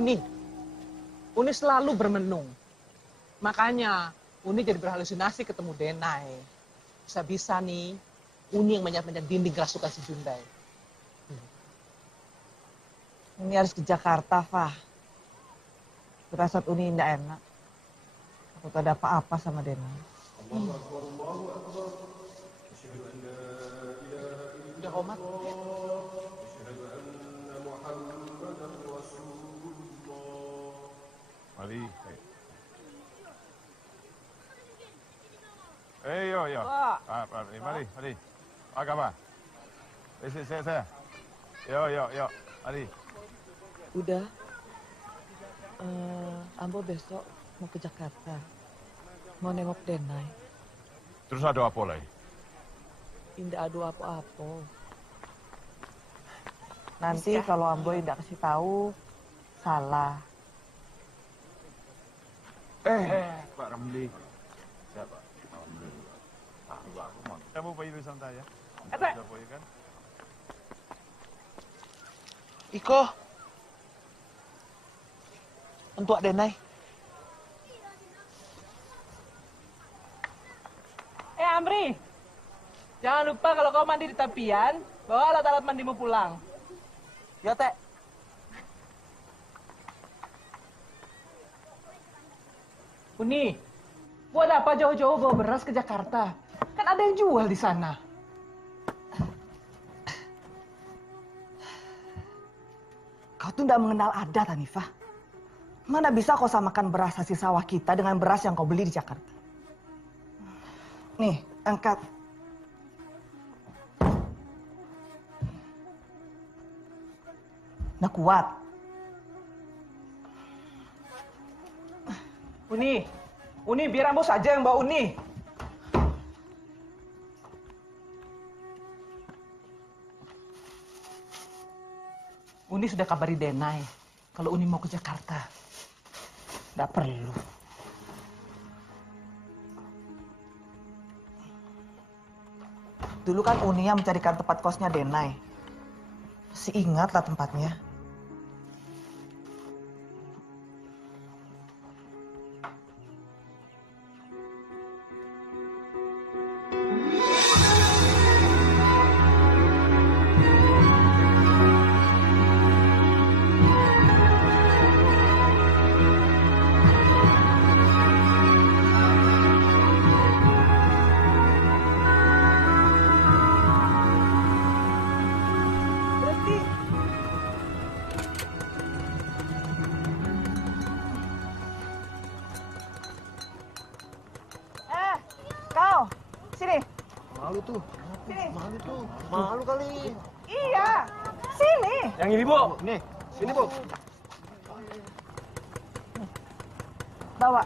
Uni. Uni selalu bermenung. Makanya Uni jadi berhalusinasi ketemu Denai. Bisa-bisa nih, Uni yang manjat-manjat dinding kerasukan si Jundai. Uni harus ke Jakarta, Fah. Berasat Uni tidak enak. Aku tak ada apa-apa sama Denai. Udah komat. Mari. Yo. Mari. Agama. Saya. Yo. Mari. Udah. Ambo besok mau ke Jakarta. Mau nengok Denai. Terus ada apa lagi? Indah adu apa-apa. Nanti kalau Ambo tidak kasih tahu, salah. Pak Ramli. Siapa? Kamu pergi dulu santai ya. Sudah boleh kan? Iko. Untuk Denai. Amri. Jangan lupa kalau kau mandi di tepian, bawa alat-alat mandimu pulang. Ya, Teh. Uni, buat apa jauh-jauh bawa beras ke Jakarta? Kan ada yang jual di sana. Kau tuh tidak mengenal adat, Hanifah. Mana bisa kau samakan beras hasil sawah kita dengan beras yang kau beli di Jakarta? Nih, angkat. Nah kuat. Uni, biar Ambo saja yang bawa Uni. Uni sudah kabari Denai kalau Uni mau ke Jakarta. Nggak perlu. Dulu kan Uni yang mencarikan tempat kosnya Denai. Masih ingatlah tempatnya. Malu kali. Iya, sini. Yang ini, Bu. Nih, sini, Bu. Bawa.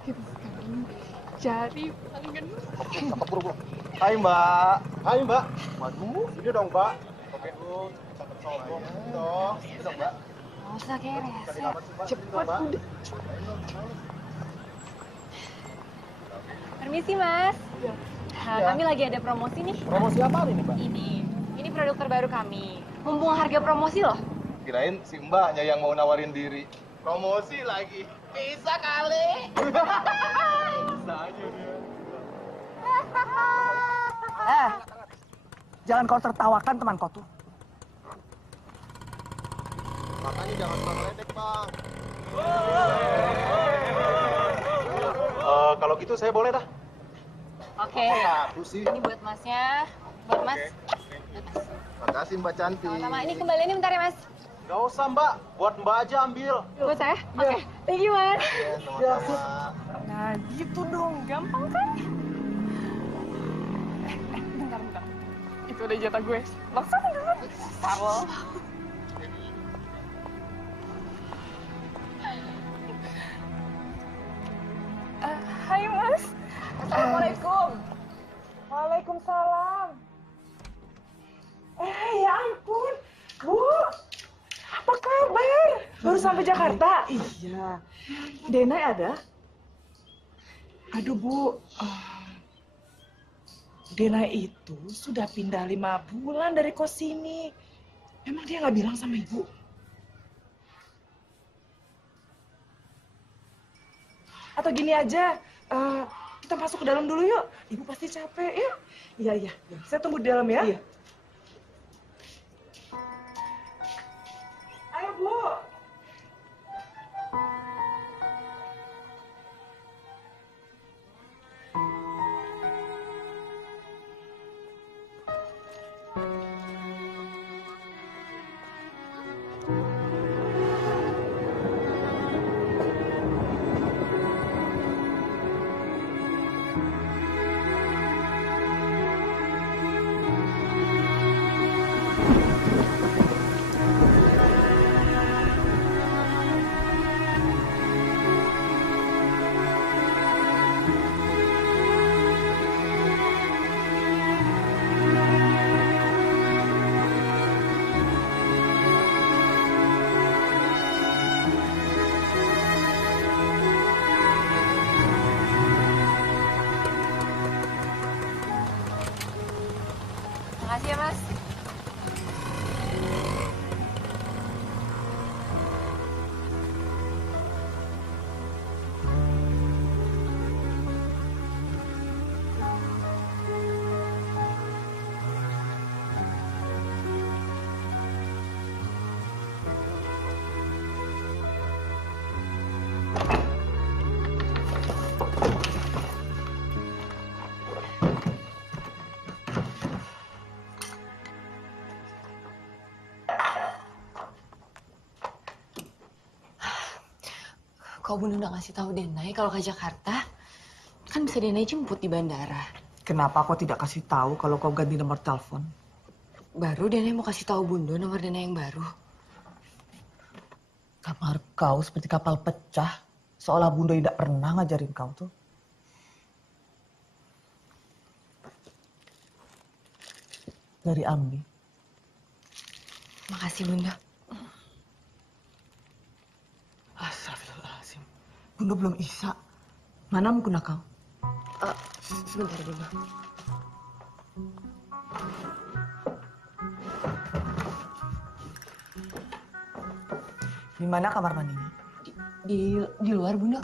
Kita sekarang cari pelanggan. Oke, cakep, buru. Hai, Mbak. Hai, Mbak. Waduh, ini dong, Mbak. Oke, dulu. Cakep sombong. Dong. Ini dong, Mbak. Nggak usah kayak rese. Cepet, udah. Permisi, Mas. Kami lagi ada promosi nih. Promosi apa ini, Mbak? Ini produk terbaru kami. Mumpung harga promosi loh. Kirain si Mbaknya yang mau nawarin diri. Promosi lagi. Bisa kali. Bisa aja dia. Jangan kau tertawakan teman kau tuh. Makanya jangan suka meledek, Bang. Kalau gitu saya boleh dah. Oke. Ini buat Masnya. Buat Mas. Makasih, Mbak Cantik. Sama-sama. Ini kembaliannya bentar ya, Mas. Gak usah, Mbak. Buat Mbak aja ambil. Buat saya? Oke. Thank you, Mas. Iya, sama-sama. Nah, gitu dong. Gampang kan? Bentar. Itu udah jatah gue. Langsung dulu. Taruh. Hai, Mas. Assalamualaikum. Waalaikumsalam. Ya ampun, Bu. Apa kabar? Baru sampai Jakarta? Iya. Denai ada? Aduh, Bu. Denai itu sudah pindah 5 bulan dari kos sini. Emang dia nggak bilang sama Ibu? atau gini aja, kita masuk ke dalam dulu yuk. Ibu pasti capek, yuk. Iya, iya. Saya tunggu di dalam ya. Iya. Ayo, Bu. Makasih ya, Mas. Kok Bunda nggak ngasih tahu Denai kalau ke Jakarta? Kan bisa Denai jemput di bandara. Kenapa kau tidak kasih tahu kalau kau ganti nomor telepon? Baru Denai mau kasih tahu Bunda nomor Denai yang baru. Kamar kau seperti kapal pecah. Seolah Bunda tidak pernah ngajarin kau tuh. Dari Ambi. Makasih Bunda. Astagfirullahaladzim. Bunda belum isa. Mana mukena kau? Sebentar Bunda. Di mana kamar mandinya? Di luar Bunda.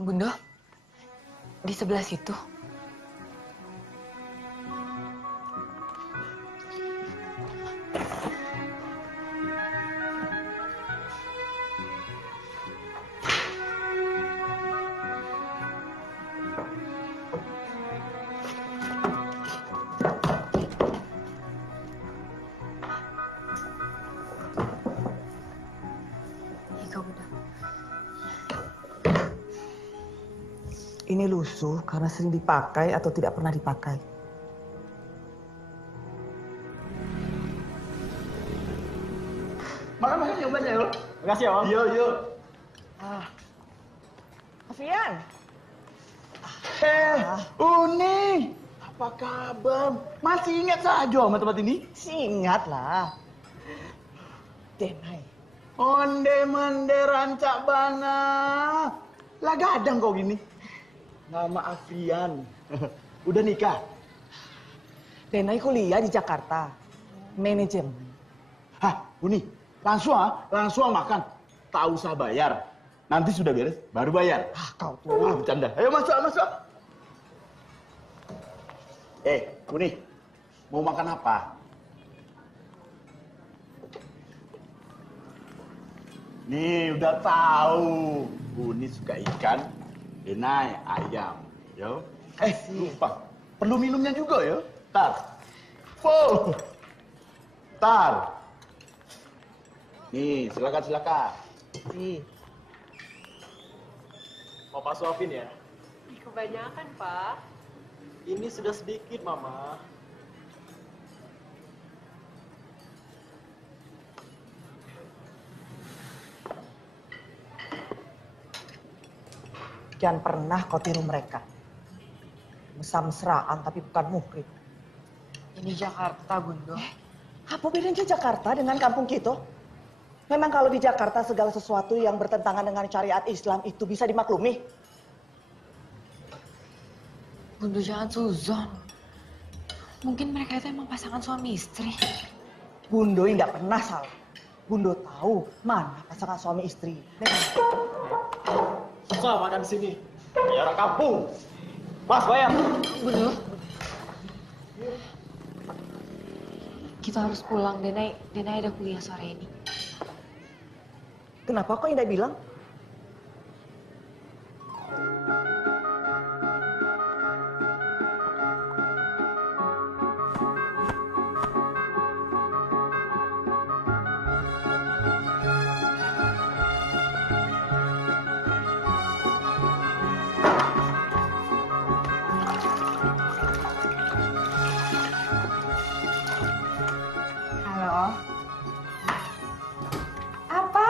Bunda, di sebelah situ. Ini lusuh karena sering dipakai atau tidak pernah dipakai. Makan yang banyak yuk. Makasih ya Om. Yuk, yuk. Afian. Uni. Apa kabar? Masih ingat saja sama tempat ini? Ingat lah. Denai. Onde-mende rancak bana. Lah gadang kau gini. Nama Afian. Udah nikah? Denai kuliah di Jakarta. Manajemen. Hah, Uni, langsung makan. Tak usah bayar. Nanti sudah beres, baru bayar. Kau tuh. Bercanda. Ayo masuk. Uni, mau makan apa? Nih, udah tahu. Uni suka ikan, Denai ayam. Yo. Lupa. Perlu minumnya juga ya. Tar. Full. Tar. Nih, silakan. Papa suapin ya? Kebanyakan, Pak. Ini sudah sedikit, Mama. Jangan pernah kau tiru mereka. Mesra-mesraan tapi bukan muhrim. Ini Jakarta, Bunda. Apa bedanya Jakarta dengan kampung kita? Memang kalau di Jakarta segala sesuatu yang bertentangan dengan syariat Islam itu bisa dimaklumi. Bunda jangan suzon. Mungkin mereka itu emang pasangan suami istri. Bundo tidak pernah salah. Bundo tahu mana pasangan suami istri. Susah makan di sini. Kayak orang kampung. Mas, bayar. Bundo. Kita harus pulang, Denai ada kuliah sore ini. Kenapa kok Indah bilang? Halo. Apa?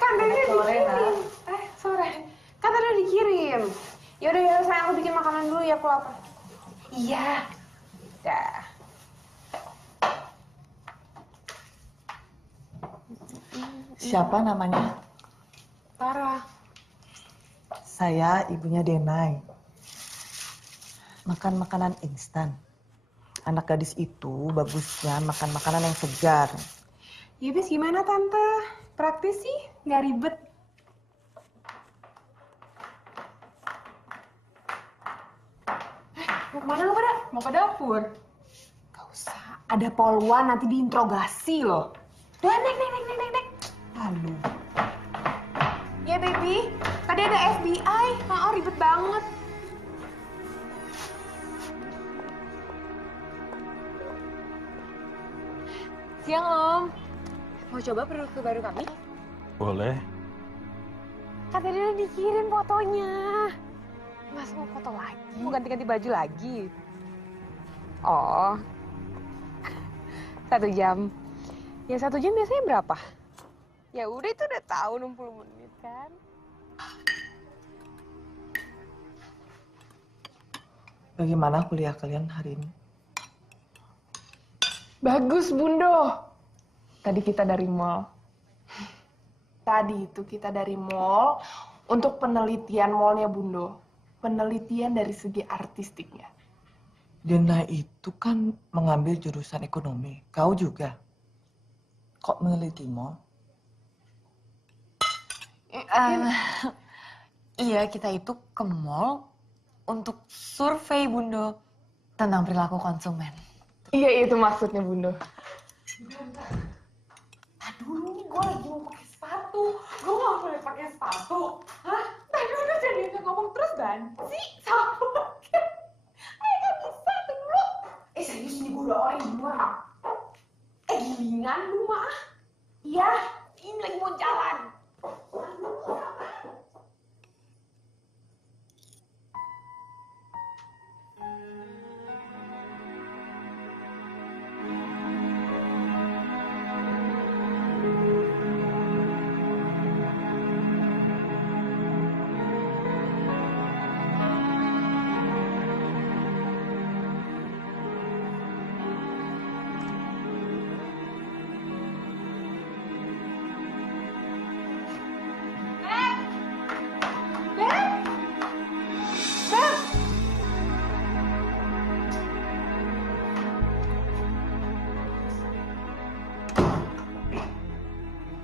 Kan tadi udah dikirim. Sore. Kan tadi udah dikirim. Yaudah ya, sayang aku bikin makanan dulu ya, aku lapar. Iya. Dah. Siapa namanya? Tara. Saya ibunya Denai. Makan makanan instan. Anak gadis itu bagusnya makan makanan yang segar. Ya bis gimana Tante? Praktis sih, nggak ribet. Mau kemana lu pada? Mau ke dapur? Gak usah, ada polwan nanti diinterogasi loh. Udah, nek. Lalu. Ya baby, tadi ada FBI. Oh, ribet banget. Siang Om. Mau coba produk terbaru kami? Boleh. Kan tadi udah dikirim fotonya. Mas mau foto lagi? Mau ganti-ganti baju lagi? Oh. 1 jam. Ya 1 jam biasanya berapa? Ya udah itu udah tahu 60 menit kan. Bagaimana kuliah kalian hari ini? Bagus Bundo. Tadi kita dari mall. Tadi itu kita dari mall untuk penelitian mallnya Bundo. Penelitian dari segi artistiknya. Denai itu kan mengambil jurusan ekonomi. Kau juga. Kok meneliti mall? Iya, kita itu ke mall untuk survei, Bundo, tentang perilaku konsumen. Iya, itu maksudnya Bundo. Aduh, nih gue lagi mau pakai sepatu. Gue gak boleh pakai sepatu. Hah? Tadi udah jadi ngomong terus banci. Sapu. Ayo gak bisa, tunggu. Serius nih gue udah orang duluan. Gilingan lu mah. Iya, ini lagi mau jalan.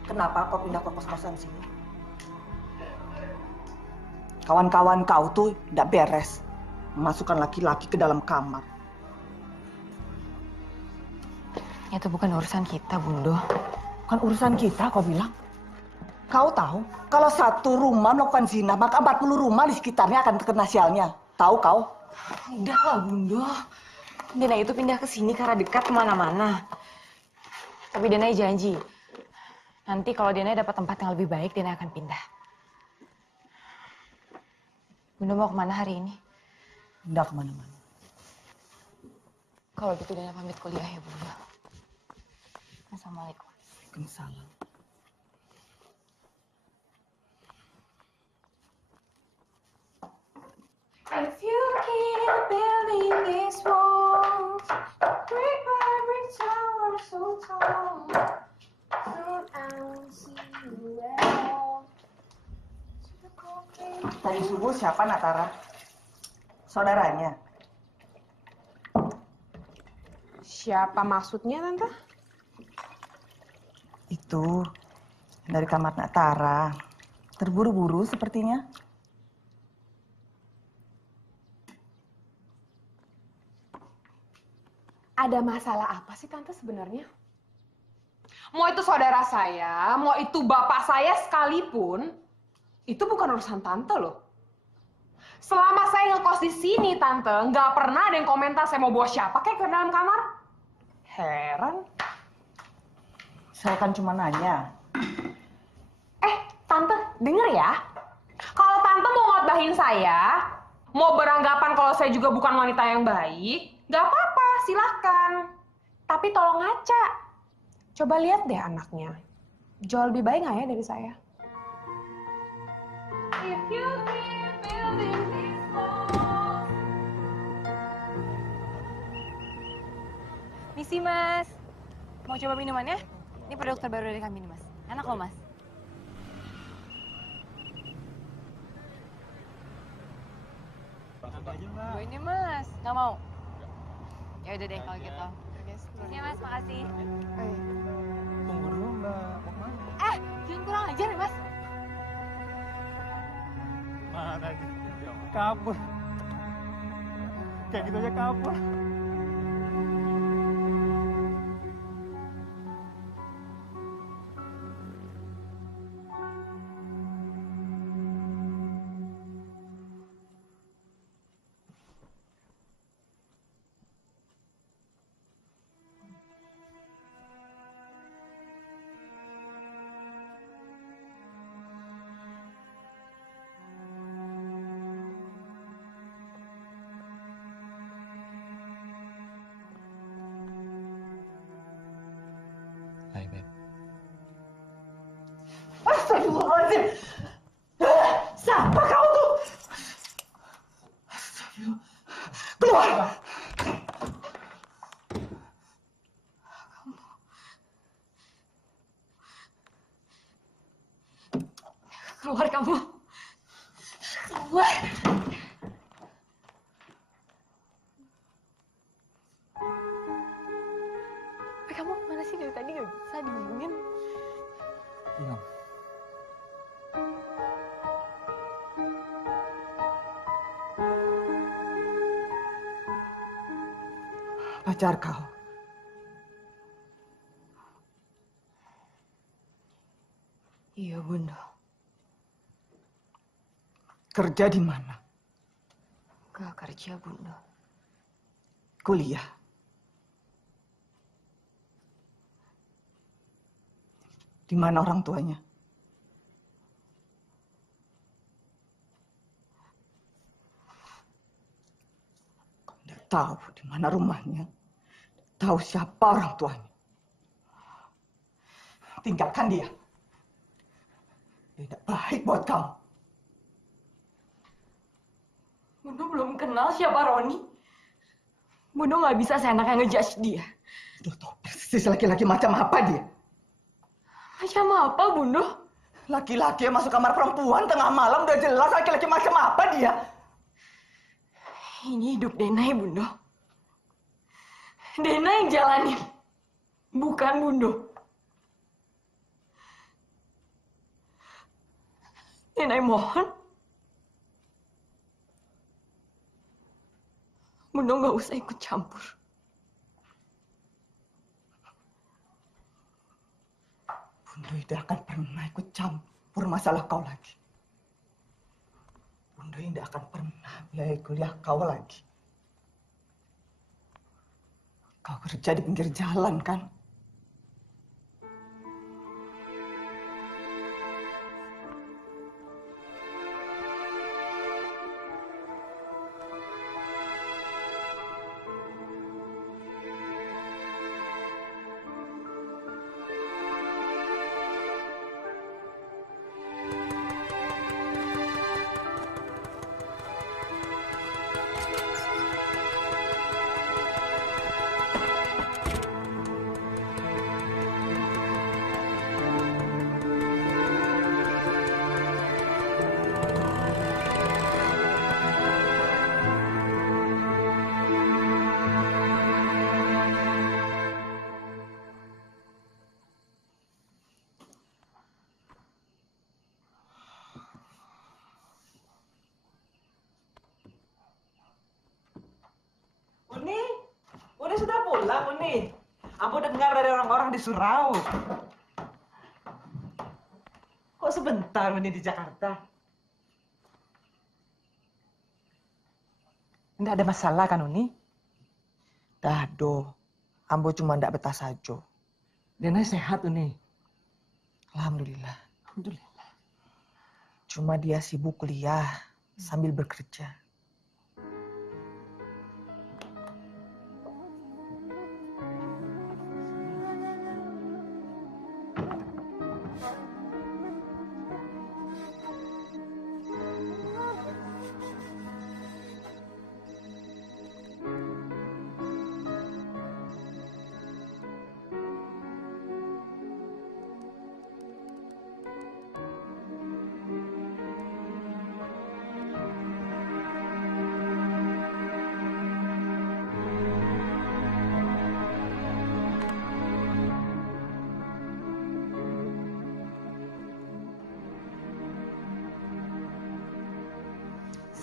Kenapa kau pindah ke kos-kosan sini? Kawan-kawan kau tuh tidak beres. Memasukkan laki-laki ke dalam kamar. Itu bukan urusan kita, Bundo. Bukan urusan kita, kau bilang. Kau tahu, kalau satu rumah melakukan zina, maka 40 rumah di sekitarnya akan terkena sialnya. Tahu kau? Udah lah, Bundo. Denai itu pindah ke sini karena dekat kemana-mana. Tapi Denai janji, nanti kalau Denai dapat tempat yang lebih baik, Denai akan pindah. Bundo mau kemana hari ini? Tidak kemana-mana. Kalau gitu Denai pamit kuliah ya, Bundo. Assalamualaikum. Waalaikumsalam. If you keep building these walls, brick by brick tower so tall, soon I'll see you at home. Tadi subuh siapa Natara? Saudaranya? Siapa maksudnya, Tante? Itu dari kamar Nak Tara. Terburu-buru sepertinya. Ada masalah apa sih Tante sebenarnya? Mau itu saudara saya, mau itu bapak saya sekalipun, itu bukan urusan Tante loh. Selama saya ngekos di sini, Tante, nggak pernah ada yang komentar saya mau bawa siapa kayak ke dalam kamar. Heran. Saya kan cuma nanya. Tante, denger ya. Kalau Tante mau ngotbahin saya, mau beranggapan kalau saya juga bukan wanita yang baik, nggak apa-apa, silahkan. Tapi tolong ngaca. Coba lihat deh anaknya. Jauh lebih baik nggak ya dari saya? If you keep building these walls. Misi, Mas. Mau coba minumannya? Ini produk terbaru dari kami nih, Mas. Enak loh, Mas. Gue ini, Mas. Nggak mau? Ya udah deh kalau gitu. Ya, Mas. Makasih. Tunggu dulu, Mbak. Mau kemana? Jangan kurang ajar ya, Mas. Mana aja? Kabur. Kayak gitu aja kabur. Hai, Beb. Astagfirullahaladzim. Siapa kau tuh? Astagfirullah. Keluar. Keluar kamu. Keluar. Kamu mana sih dari tadi nggak bisa dihubungin? Iya. Pacar kau. Iya, Bunda. Kerja di mana? Gak kerja, Bunda. Kuliah. Di mana orang tuanya? Kau tidak tahu di mana rumahnya. Tahu siapa orang tuanya. Tinggalkan dia. Dia tidak baik buat kamu. Bunda belum kenal siapa Roni. Bunda nggak bisa seenaknya ngejudge dia. Udah tahu persis laki-laki macam apa dia. Macam apa, Bunda? Laki-laki yang masuk kamar perempuan tengah malam udah jelas laki-laki macam apa dia. Ini hidup Denai, Bunda. Denai yang jalanin. Bukan Bunda. Denai mohon. Bunda nggak usah ikut campur. Bunda tidak akan pernah ikut campur masalah kau lagi. Bunda tidak akan pernah biayai kuliah kau lagi. Kau kerja di pinggir jalan kan? Malam, Uni. Ambo dengar dari orang-orang di Surau. Kok sebentar Uni di Jakarta? Nggak ada masalah kan, Uni? Dado, Ambo cuma ndak betah saja. Denai sehat, Uni. Alhamdulillah. Alhamdulillah. Cuma dia sibuk kuliah sambil bekerja.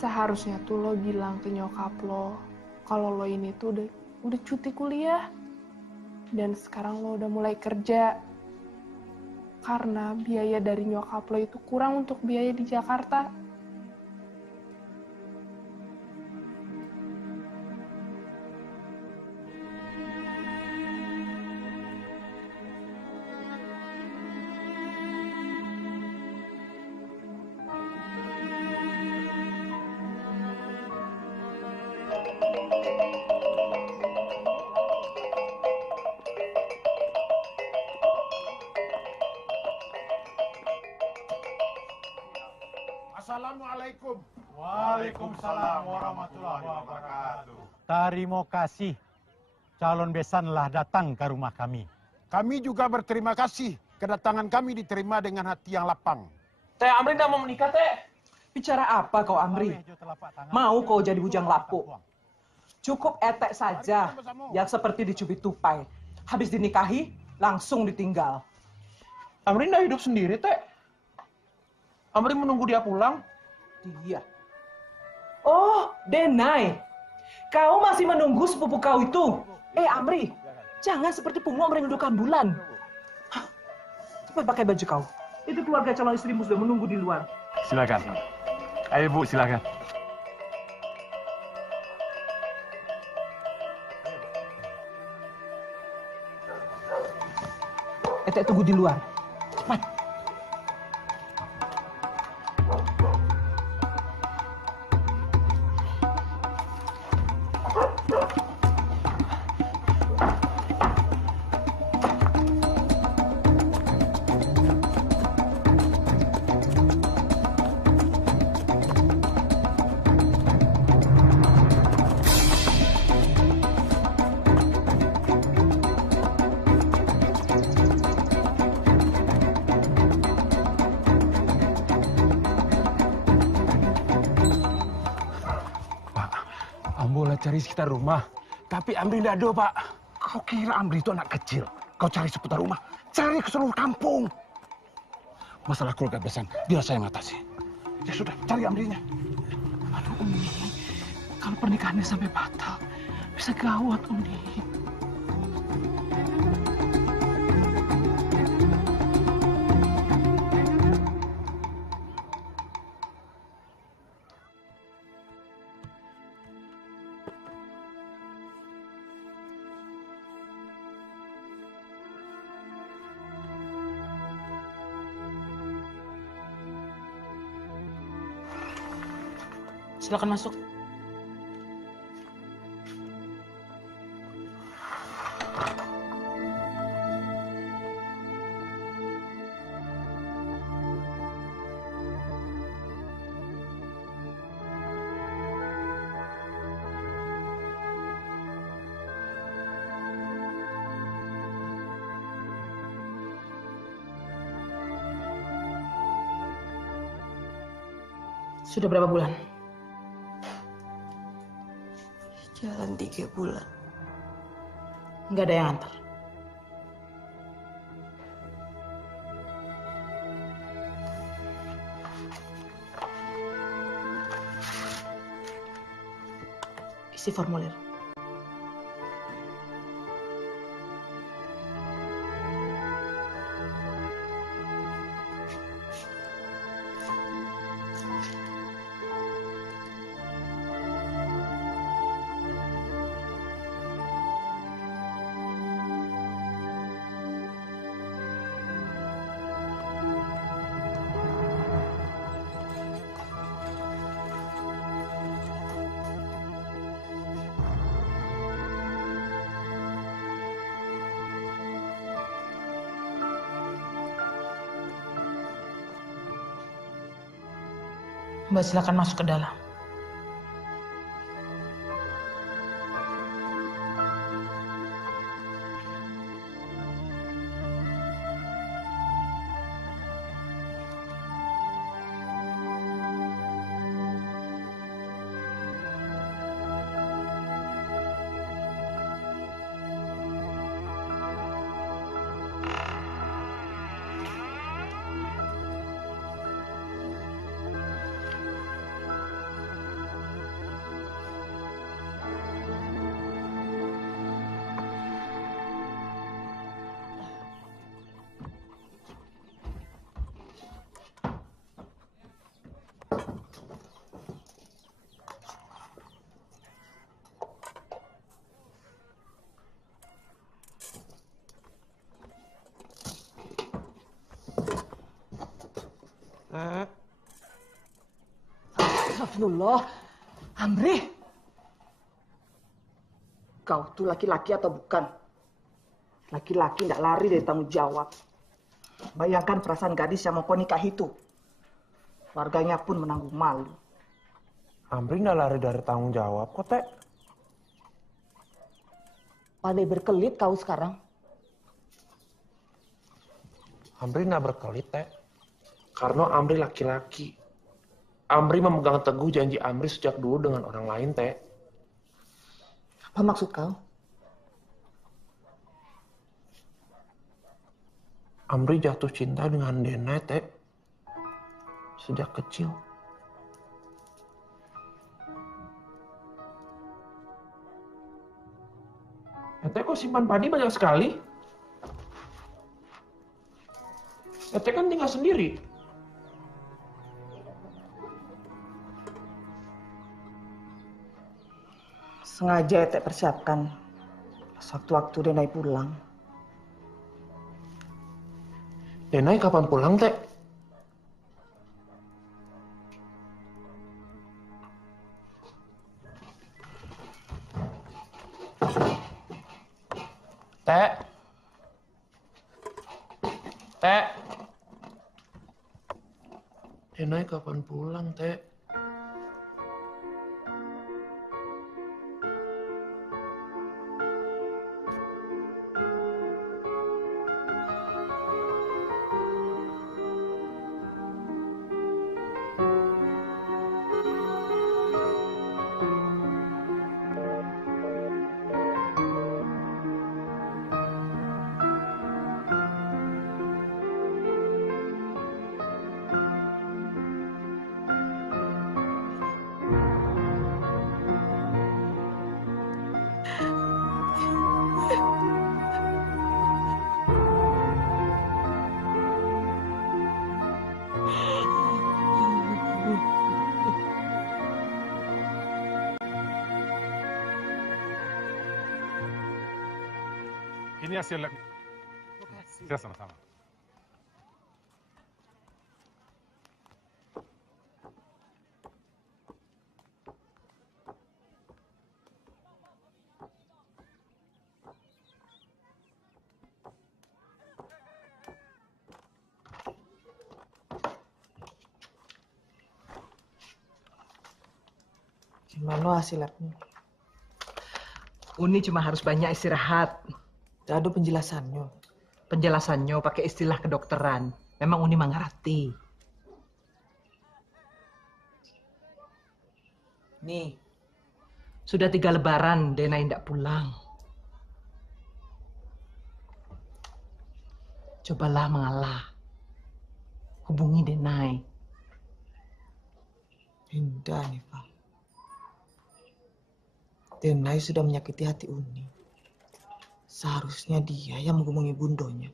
Seharusnya tuh lo bilang ke nyokap lo kalau lo ini tuh udah cuti kuliah dan sekarang lo udah mulai kerja karena biaya dari nyokap lo itu kurang untuk biaya di Jakarta. Assalamualaikum. Waalaikumsalam warahmatullahi wabarakatuh. Terima kasih. Calon besanlah datang ke rumah kami. Kami juga berterima kasih. Kedatangan kami diterima dengan hati yang lapang. Teh Amri nggak mau menikah, Teh. Bicara apa kau, Amri? Mau kau jadi bujang lapuk? Cukup etek saja yang seperti dicubit tupai. Habis dinikahi, langsung ditinggal. Amri nggak hidup sendiri, Teh. Amri menunggu dia pulang. Dia. Oh, Denai. Kau masih menunggu sepupu kau itu. Amri, jangan seperti pungung merindukan bulan. Hah, cepat pakai baju kau. Itu keluarga calon istrimu sudah menunggu di luar. Silakan. Ayo Bu, silakan. Etek tunggu di luar. Cepat. Ambo cari sekitar rumah, tapi Amri tidak ada, Pak. Kau kira Amri itu anak kecil? Kau cari seputar rumah, cari ke seluruh kampung. Masalah keluarga besan, biar saya yang atasi. Ya sudah, cari Amrinya. Aduh, Umi. Kalau pernikahannya sampai batal, bisa gawat, Umi. Silakan masuk. Sudah berapa bulan? Jalan 3 bulan. Nggak ada yang antar. Isi formulir. Mbak silakan masuk ke dalam. Astagfirullah. Amri. Kau tuh laki-laki atau bukan? Laki-laki tidak lari dari tanggung jawab. Bayangkan perasaan gadis yang mau kau nikah itu. Warganya pun menanggung malu. Amri nggak lari dari tanggung jawab kok, Teh. Pandai berkelit kau sekarang. Amri nggak berkelit, Teh. Karena Amri laki-laki. Amri memegang teguh janji Amri sejak dulu dengan orang lain, Teh. Apa maksud kau? Amri jatuh cinta dengan Denai, Teh. Sejak kecil. Teh kok simpan padi banyak sekali? Teh kan tinggal sendiri. Sengaja Ete persiapkan. Sewaktu-waktu Denai pulang. Denai kapan pulang, Teh? Teh. Teh. Denai kapan pulang, Teh? Ini hasil lab. Ya, sama-sama. Gimana hasil labnya? Uni cuma harus banyak istirahat. Tidak ada penjelasannya. Penjelasannya pakai istilah kedokteran. Memang Uni mengerti. Nih, sudah 3 lebaran Denai tidak pulang. Cobalah mengalah. Hubungi Denai. Indah nih, Pak. Denai sudah menyakiti hati Uni. Seharusnya dia yang menghubungi bundonya.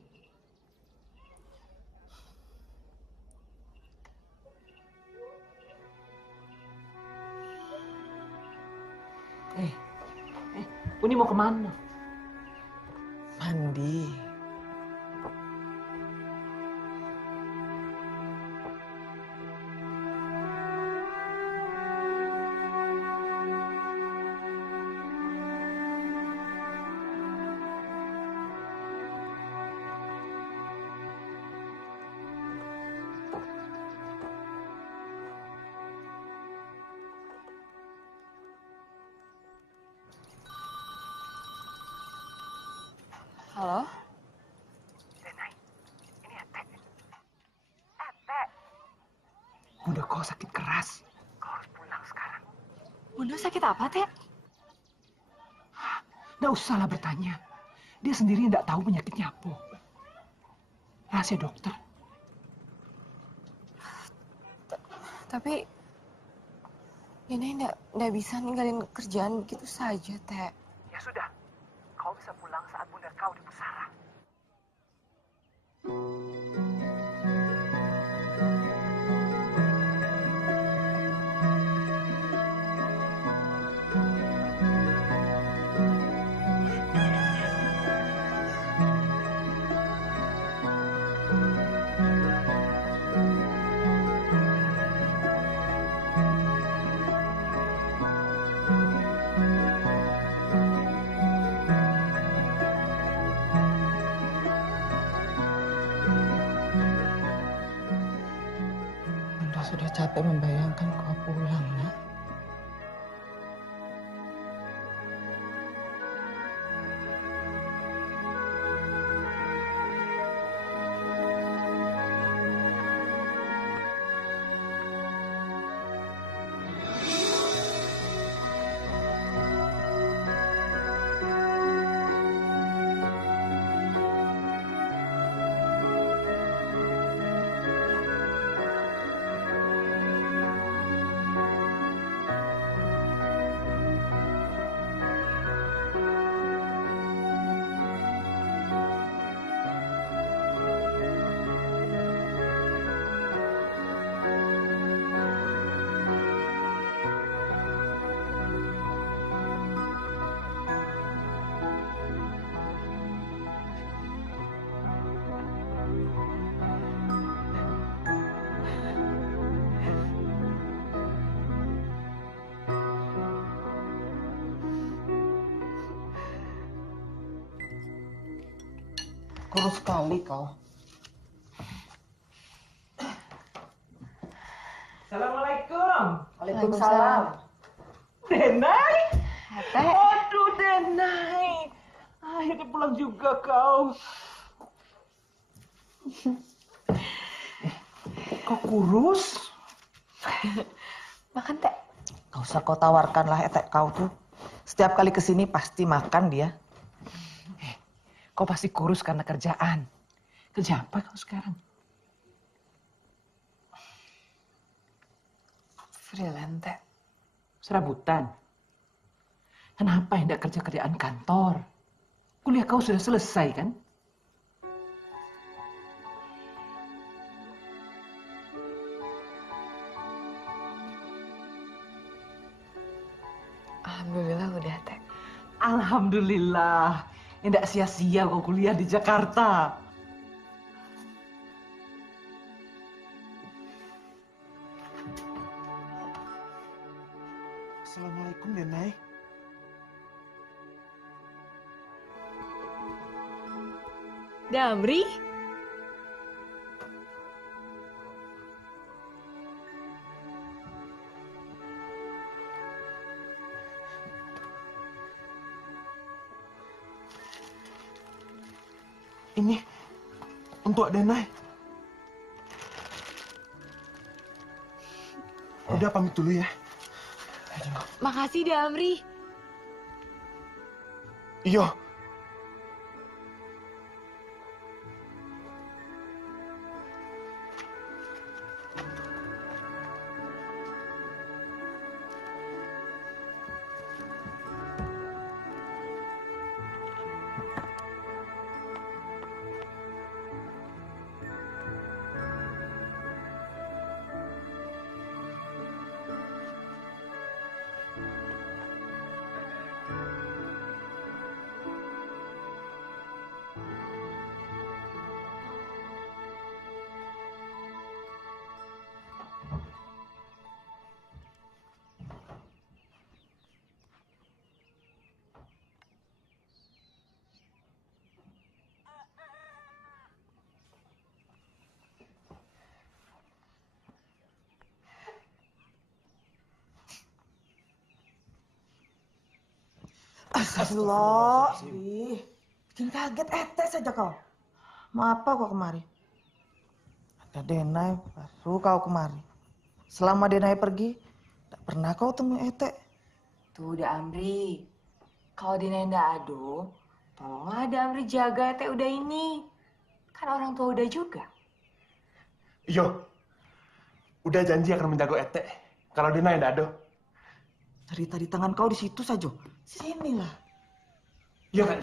Uni mau kemana? Mandi. Halo? Denai, ini Ete. Ete. Bunda kau sakit keras. Kau harus pulang sekarang. Bunda sakit apa, Teh? Nggak usahlah bertanya. Dia sendiri nggak tahu penyakitnya apa. Rahasia dokter. Tapi Denai nggak bisa ninggalin kerjaan begitu saja, Teh. Ya sudah, kau bisa pulang saat bunda kau di pusara. Bunda sudah capek membayangkan kau pulang, nak. Kurus sekali kau. Assalamualaikum. Waalaikumsalam. Denai. Teh. Aduh, Denai. Akhirnya pulang juga kau. Kok kurus? Makan, Teh. Gak usah kau tawarkanlah etek kau tuh. Setiap kali kesini pasti makan dia. Kau pasti kurus karena kerjaan. Kerja apa kau sekarang? Freelance, Teh. Serabutan. Kenapa hendak kerja kerjaan kantor? Kuliah kau sudah selesai kan? Alhamdulillah udah, Teh. Alhamdulillah. Tidak sia-sia kau kuliah di Jakarta. Assalamualaikum, Denai. Damri? Ini untuk Denai. Udah pamit dulu ya. Makasih, Damri. Iya. Astagfirullah. Ih, Bikin kaget saja kau. Mau apa kau kemari? Ada Denai, baru kau kemari. Selama Denai pergi, tak pernah kau temui Ete. Tuh udah Amri. Kalau Denai ndak ado, tolonglah ada Amri jaga Ete udah ini. Kan orang tua udah juga. Iyo, udah janji akan menjaga Ete. Kalau Dina yang ada. Dari tangan kau di situ saja. Sinilah. Iya kan?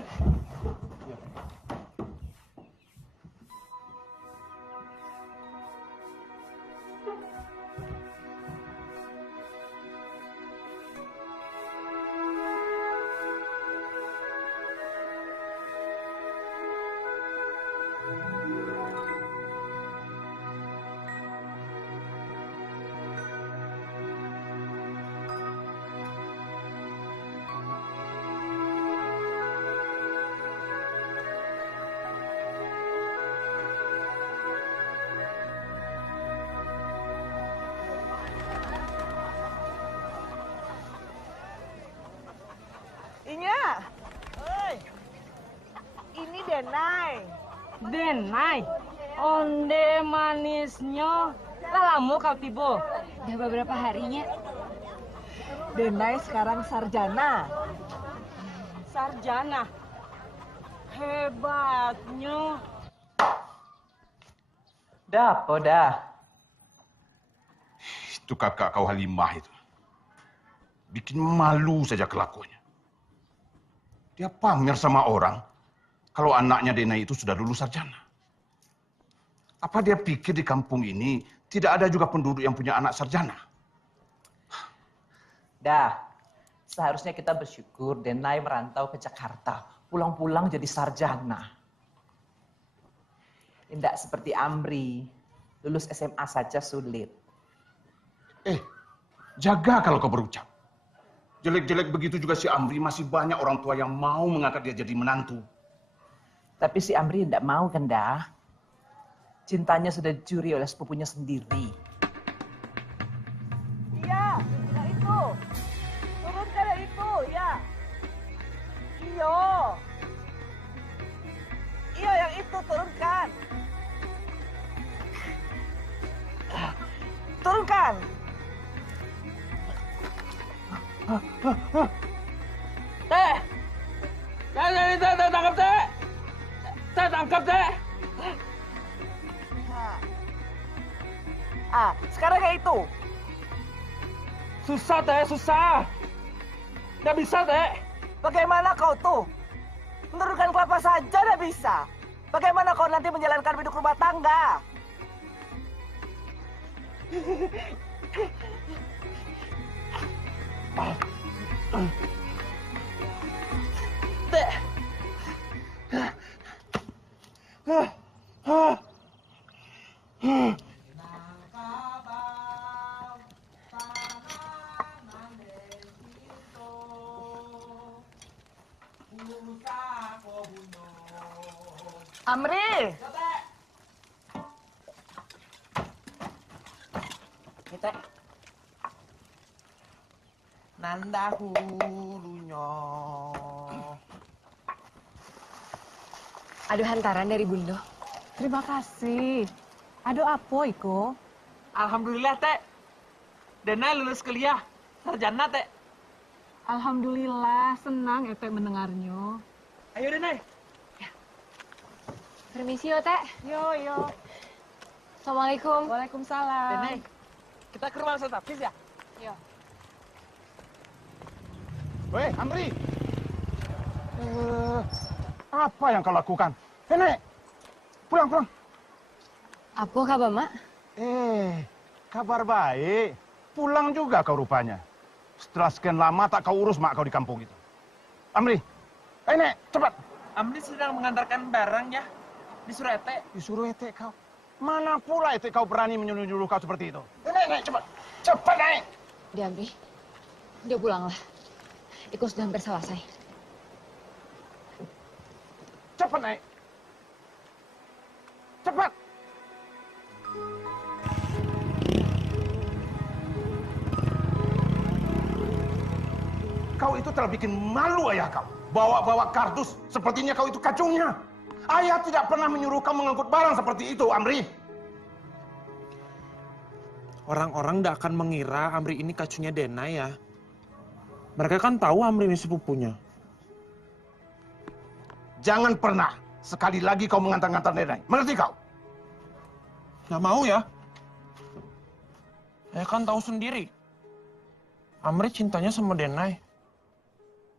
Inya. Ini Denai. Denai, onde manisnya. Lalamu kau tibo. Udah beberapa harinya. Denai sekarang sarjana. Sarjana. Hebatnya. Dah. Itu kakak kau Halimah itu. Bikin malu saja kelakuannya. Dia pamer sama orang kalau anaknya Denai itu sudah lulus sarjana. Apa dia pikir di kampung ini tidak ada juga penduduk yang punya anak sarjana? Dah. Seharusnya kita bersyukur Denai merantau ke Jakarta. Pulang-pulang jadi sarjana. Tidak seperti Amri. Lulus SMA saja sulit. Jaga kalau kau berucap. Jelek-jelek begitu juga si Amri masih banyak orang tua yang mau mengangkat dia jadi menantu. Tapi si Amri tidak mau kan dah. Cintanya sudah dicuri oleh sepupunya sendiri. Iya, yang itu. Turunkan yang itu, ya. Iyo. Iya, yang itu turunkan. Turunkan. Teh! Teh, tangkap teh! Teh, tangkap teh! Sekarang kayak itu. Susah teh, susah. Nggak bisa teh. Bagaimana kau tuh? Menurunkan kelapa saja nggak bisa. Bagaimana kau nanti menjalankan hidup rumah tangga? Teh. Amri. Kita nanda hulunya. Aduh hantaran dari Bundo. Terima kasih. Aduh apa Iko? Alhamdulillah teh. Denai lulus kuliah. Sarjana teh. Alhamdulillah, senang Ete mendengarnya. Ayo Denai. Permisi yo Teh. Yo. Assalamualaikum. Waalaikumsalam. Denai. Kita ke rumah Ustaz Hafiz ya? Yo. Weh, Amri. Apa yang kau lakukan? Nenek, pulang. Apa kabar Mak? Kabar baik. Pulang juga kau rupanya. Setelah sekian lama tak kau urus mak kau di kampung itu. Amri, Nek, cepat. Amri sedang mengantarkan barang ya. Disuruh Ete. Disuruh Ete kau. Mana pula Ete kau berani menyuruh-nyuruh kau seperti itu? Nek, cepat. Cepat, Nek. Dia Amri. Dia pulanglah. Iko sudah hampir selesai. Cepat, Nek. Cepat. Kau itu telah bikin malu ayah kau. bawa-bawa kardus, sepertinya kau itu kacungnya. Ayah tidak pernah menyuruh kau mengangkut barang seperti itu, Amri. Orang-orang tidak akan mengira Amri ini kacungnya Denai ya. Mereka kan tahu Amri ini sepupunya. Jangan pernah sekali lagi kau mengantar-ngantar Denai. Mengerti kau? Nggak mau ya. Saya kan tahu sendiri. Amri cintanya sama Denai.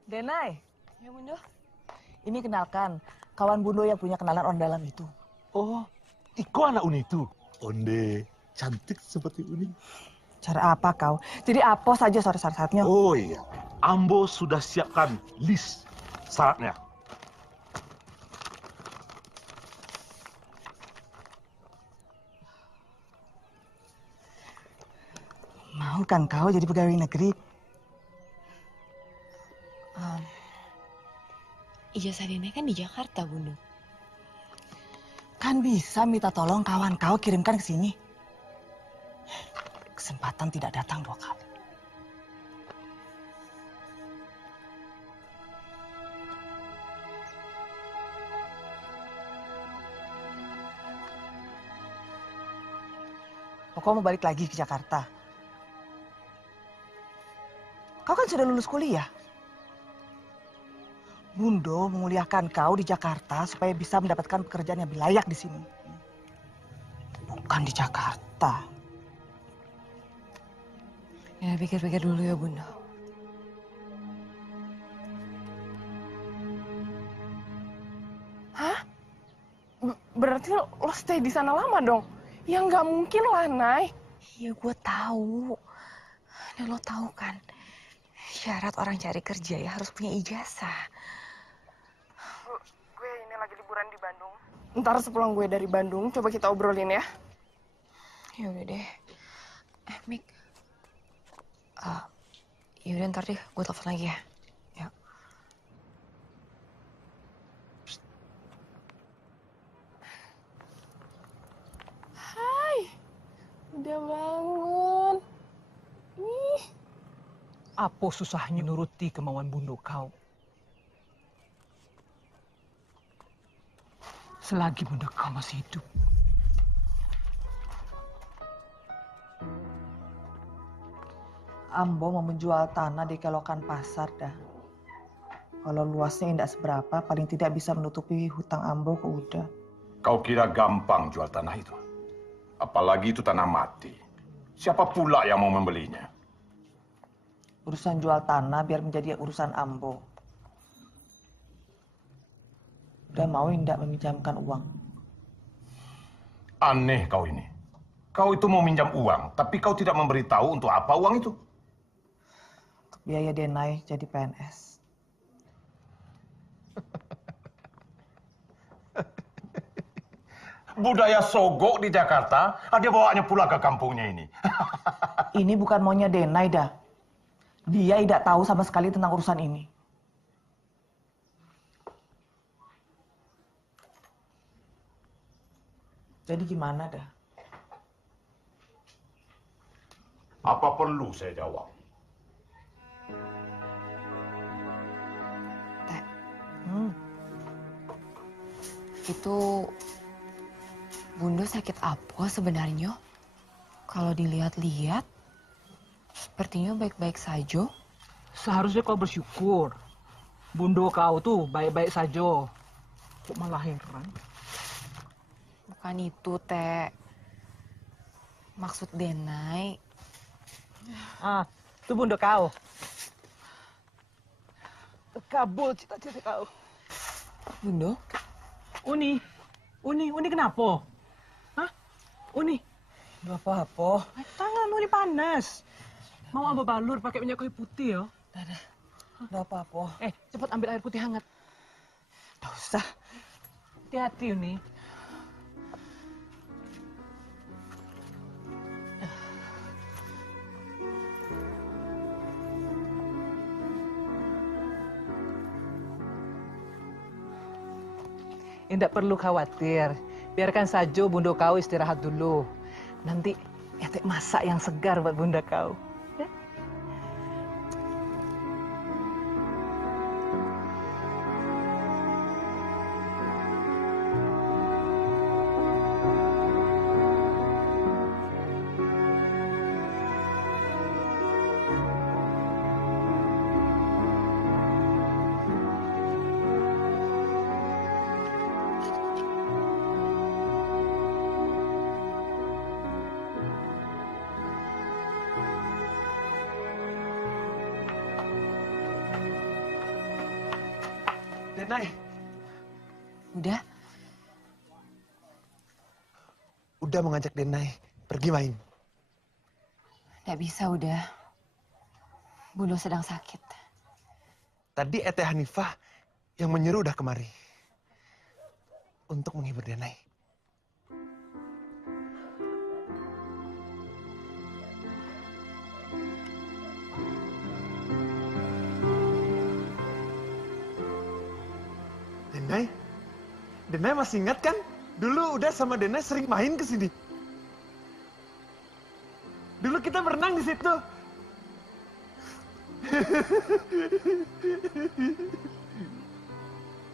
Denai, Ya, Bunda. ini kenalkan. Kawan Bundo yang punya kenalan orang dalam itu. Oh, Iko anak Uni itu. Onde, cantik seperti Uni. Cara apa kau? Jadi apa saja syarat-syaratnya? Oh iya, Ambo sudah siapkan list syaratnya. Mau kan kau jadi pegawai negeri? Ijazah Denai kan di Jakarta, Bunda. Kan bisa minta tolong kawan kau kirimkan ke sini. Kesempatan tidak datang 2 kali. Kau mau balik lagi ke Jakarta? Kau kan sudah lulus kuliah. Bundo menguliahkan kau di Jakarta supaya bisa mendapatkan pekerjaan yang lebih layak di sini. Bukan di Jakarta. Ya, pikir-pikir dulu ya, Bunda. Hah? Berarti lo stay di sana lama dong? Ya nggak mungkin lah, Nay. Ya, gue tahu. Dan lo tahu kan, syarat orang cari kerja ya harus punya ijazah. Gue ini lagi liburan di Bandung. Ntar sepulang gue dari Bandung, coba kita obrolin ya. Ya udah deh. Mik. Yaudah ntar deh, gue telepon lagi ya. Ya. Hai, udah bangun. Ih, Apa susahnya nuruti kemauan Bundo kau? Selagi Bundo kau masih hidup. Ambo mau menjual tanah di kelokan pasar dah. Kalau luasnya tidak seberapa, paling tidak bisa menutupi hutang Ambo ke Uda. Kau kira gampang jual tanah itu? Apalagi itu tanah mati. Siapa pula yang mau membelinya? Urusan jual tanah biar menjadi urusan Ambo. Udah mau tidak meminjamkan uang. Aneh kau ini. Kau itu mau minjam uang, tapi kau tidak memberitahu untuk apa uang itu. Untuk biaya Denai jadi PNS. Budaya sogok di Jakarta, dia bawanya pula ke kampungnya ini. Ini bukan maunya Denai dah. Dia tidak tahu sama sekali tentang urusan ini. Jadi gimana dah? Apa perlu saya jawab? Teh. Itu Bunda sakit apa sebenarnya? Kalau dilihat-lihat, sepertinya baik-baik saja. Seharusnya kau bersyukur. Bundo kau tuh baik-baik saja. Kok malah heran? Bukan itu, Teh. Maksud Denai. Itu Bundo kau. Terkabul cita-cita kau. Bundo? Uni kenapa? Hah? Uni? Gak apa-apa. Tangan Uni panas. Mau ambil balur pakai minyak kayu putih ya? Gak apa-apa. Cepat ambil air putih hangat. Gak usah. Hati-hati Uni. Tidak perlu khawatir. Biarkan saja Bunda kau istirahat dulu. Nanti Etek masak yang segar buat Bunda kau. Ya? Denai. Udah? Udah mengajak Denai pergi main. Nggak bisa, udah. Bunda sedang sakit. Tadi Ete Hanifah yang menyuruh udah kemari. Untuk menghibur Denai. Denai masih ingat kan? Dulu udah sama Denai sering main ke sini. Dulu kita berenang di situ.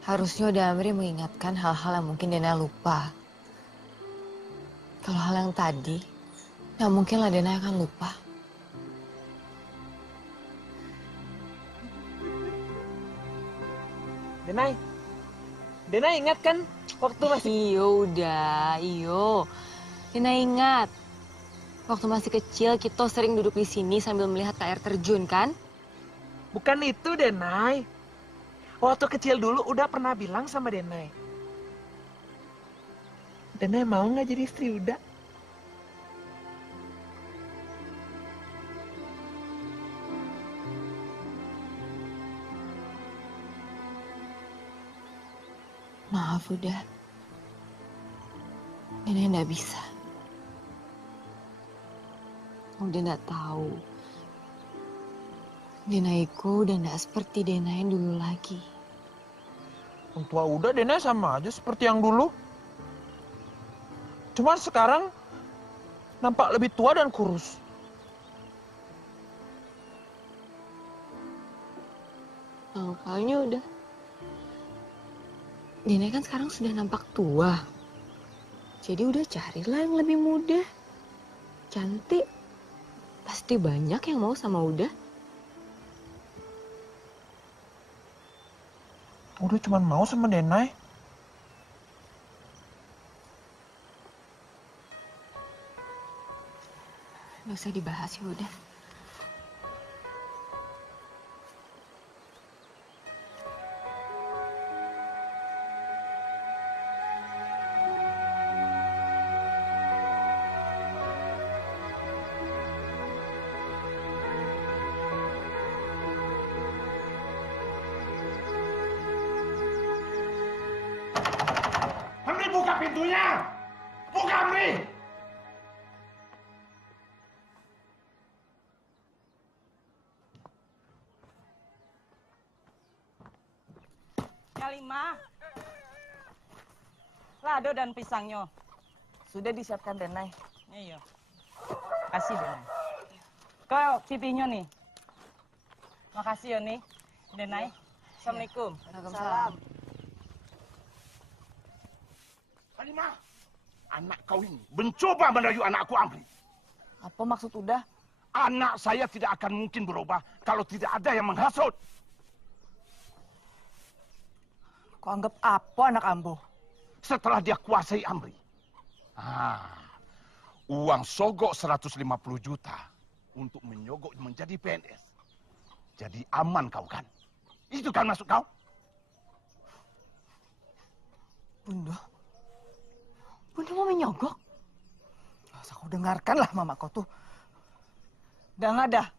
Harusnya udah Amri mengingatkan hal-hal yang mungkin Dena lupa. Kalau hal yang tadi, nggak mungkin lah Dena akan lupa. Denai ingat kan waktu masih... Iyo udah, iyo. Dena ingat. Waktu masih kecil, kita sering duduk di sini sambil melihat ke air terjun, kan? Bukan itu, Denai. Waktu kecil dulu udah pernah bilang sama Denai. Denai mau nggak jadi istri Uda? Maaf udah. Dena nggak bisa. Udah nggak tahu. Denaiku udah nggak seperti Dena yang dulu lagi. Yang tua udah Dena sama aja seperti yang dulu. Cuman sekarang nampak lebih tua dan kurus. Makanya udah. Dena kan sekarang sudah nampak tua. Jadi udah carilah yang lebih muda. Cantik. Pasti banyak yang mau sama Uda. Udah cuman mau sama Denai. Nggak usah dibahas ya udah. Amri, buka pintunya! Buka, Amri! Kalima. Lado dan pisangnya. Sudah disiapkan Denai. Iya. Kasih Denai. Kau pipihnya nih. Makasih ya nih, Denai. Assalamualaikum. Waalaikumsalam. Halimah, anak kau ini mencoba merayu anakku Amri. Apa maksud udah? Anak saya tidak akan mungkin berubah kalau tidak ada yang menghasut. Kau anggap apa anak Ambo? Setelah dia kuasai Amri. Uang sogok 150 juta untuk menyogok menjadi PNS. Jadi aman kau kan? Itu kan maksud kau? Bunda mau menyogok? Masa kau dengarkanlah mama kau tuh. Dan ada.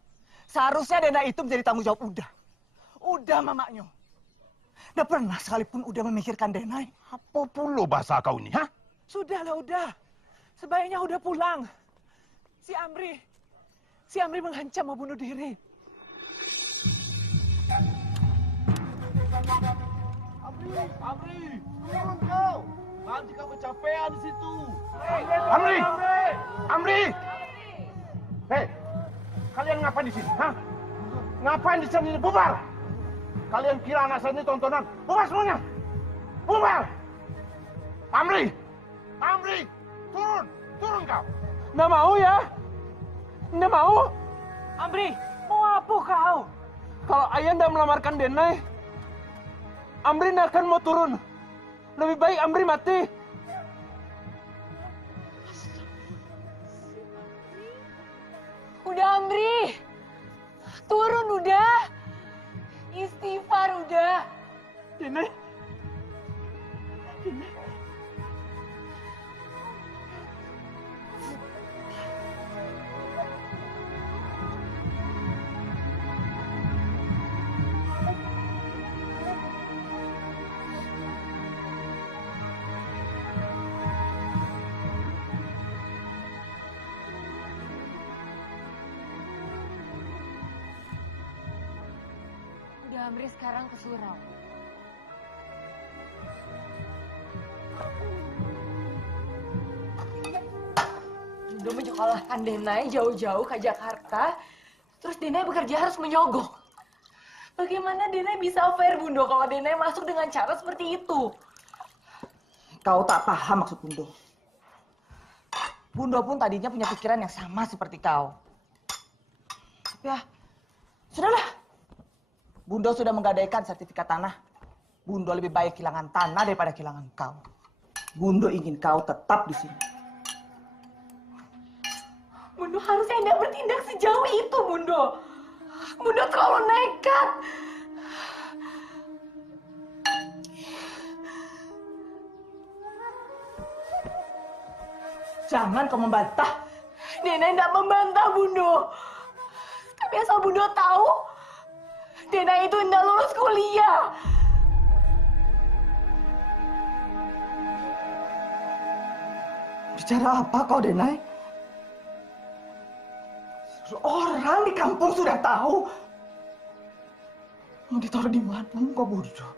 Seharusnya Dena itu menjadi tanggung jawab Uda. Uda mamaknya. Nggak pernah sekalipun Uda memikirkan Denai. Apa pula bahasa kau ini, ha? Sudahlah Uda. Sebaiknya Uda pulang. Si Amri mengancam mau bunuh diri. Amri, turun kau. Nanti kau kecapean di situ. Amri! Hei, kalian ngapain di sini, ha? Ngapain di sini? Bubar! Kalian kira anak saya ini tontonan? Bubar semuanya! Bubar! Amri! Turun kau! Nggak mau ya? Nggak mau? Amri, mau apa kau? Kalau ayah nggak melamarkan Denai, Amri nggak akan mau turun. Lebih baik Amri mati. Udah Amri. Turun udah. Istighfar udah. Denai, Amri sekarang ke surau. Bunda menyekolahkan Denai jauh-jauh ke Jakarta, terus Denai bekerja harus menyogok. Bagaimana Denai bisa fair, Bunda, kalau Denai masuk dengan cara seperti itu? Kau tak paham maksud Bundo. Bundo pun tadinya punya pikiran yang sama seperti kau. Tapi ya, sudahlah. Bundo sudah menggadaikan sertifikat tanah. Bundo lebih baik kehilangan tanah daripada kehilangan kau. Bundo ingin kau tetap di sini. Bundo harusnya tidak bertindak sejauh itu, Bundo. Bundo terlalu nekat. Jangan kau membantah. Denai tidak membantah, Bundo. Tapi asal Bundo tahu, Denai itu tidak lulus kuliah. Bicara apa kau, Denai? Orang di kampung sudah tahu. Mau ditaruh di mana kau bodoh?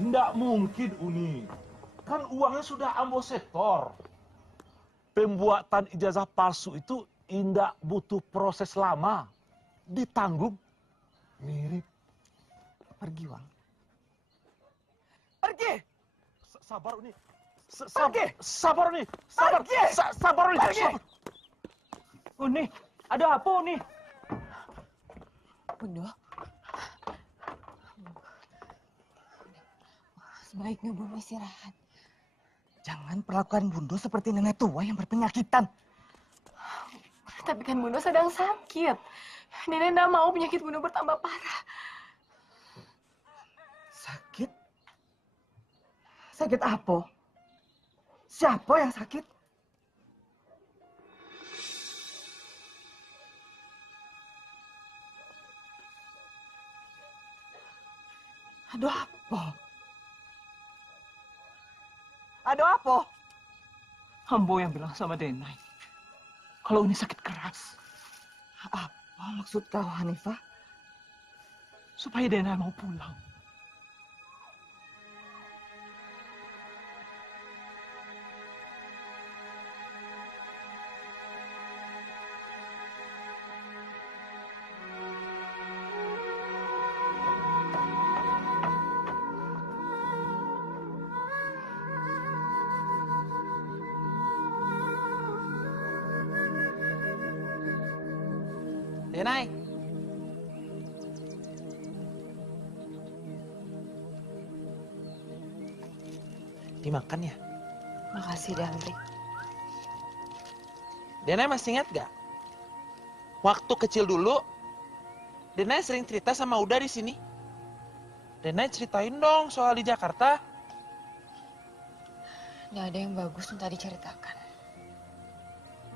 Tidak mungkin, Uni. Kan uangnya sudah ambo setor. Pembuatan ijazah palsu itu tidak butuh proses lama. Ditanggung. Mirip. Pergi, Wang. Pergi! Sabar, Uni. Pergi! Sabar, Uni. Sabar. Pergi! Sabar, Uni. Pergi! Uni, ada apa Uni? Bundo, sebaiknya Bundo istirahat. Jangan perlakukan Bundo seperti nenek tua yang berpenyakitan. Tapi kan Bundo sedang sakit. Nenek tidak mau penyakit Bundo bertambah parah. Sakit? Sakit apa? Siapa yang sakit? Ada apa? Ada apa? Ambo yang bilang sama Denai. Kalau Uni sakit keras. Apa maksud kau, Hanifah? Supaya Denai mau pulang. Denai. Dimakan ya? Makasih, Damri. Denai masih ingat gak? Waktu kecil dulu, Denai sering cerita sama Uda di sini. Denai ceritain dong soal di Jakarta. Nggak ada yang bagus untuk diceritakan.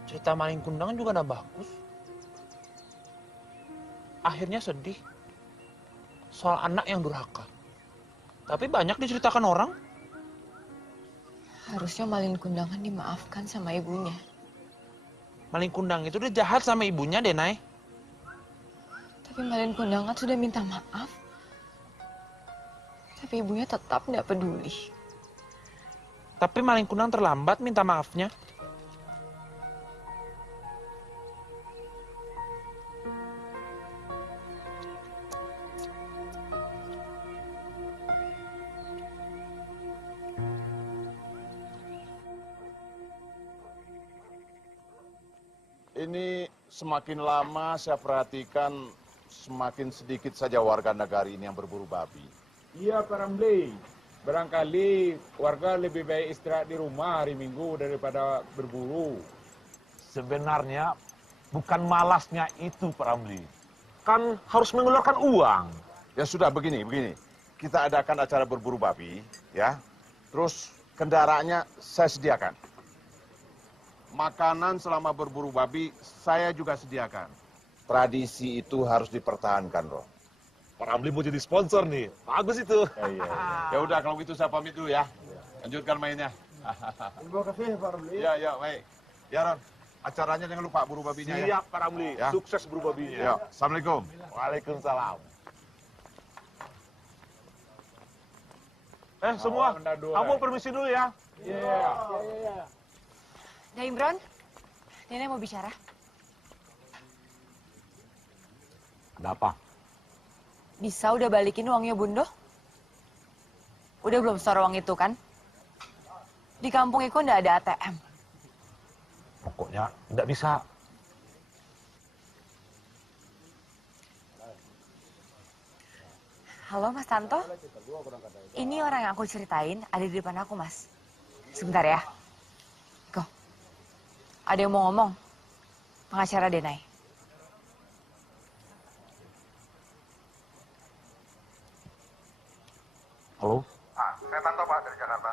Cerita maling kundang juga udah bagus. Akhirnya sedih. Soal anak yang durhaka. Tapi banyak diceritakan orang. Harusnya Malin Kundangan dimaafkan sama ibunya. Maling kundang itu udah jahat sama ibunya, Denai. Tapi Malin Kundangan sudah minta maaf. Tapi ibunya tetap tidak peduli. Tapi maling kundang terlambat minta maafnya. Ini semakin lama saya perhatikan semakin sedikit saja warga negari ini yang berburu babi. Iya, Pak Ramli. Barangkali warga lebih baik istirahat di rumah hari Minggu daripada berburu. Sebenarnya bukan malasnya itu, Pak Ramli. Kan harus mengeluarkan uang. Ya sudah, begini. Kita adakan acara berburu babi, ya. Terus kendaraannya saya sediakan. Makanan selama berburu babi saya juga sediakan. Tradisi itu harus dipertahankan, Roh. Pak Ramli mau jadi sponsor nih. Bagus itu. Ya udah kalau gitu saya pamit dulu ya. Lanjutkan mainnya. Terima kasih Pak Ramli. Ya, ya, baik. Ya, Ron. Acaranya jangan lupa buru babinya ya. Siap, Pak Ramli. Ya. Sukses buru babinya. Ya, Assalamualaikum. Waalaikumsalam. Semua, kamu permisi dulu ya. Iya. Nah, Imron, Nenek mau bicara. Ada apa? Bisa udah balikin uangnya Bundo? Udah belum store uang itu kan? Di kampung Iko nggak ada ATM. Pokoknya nggak bisa. Halo Mas Tanto, ini orang yang aku ceritain ada di depan aku Mas. Sebentar ya. Iko, ada yang mau ngomong. Pengacara Denai. Halo? Saya Tanto Pak dari Jakarta.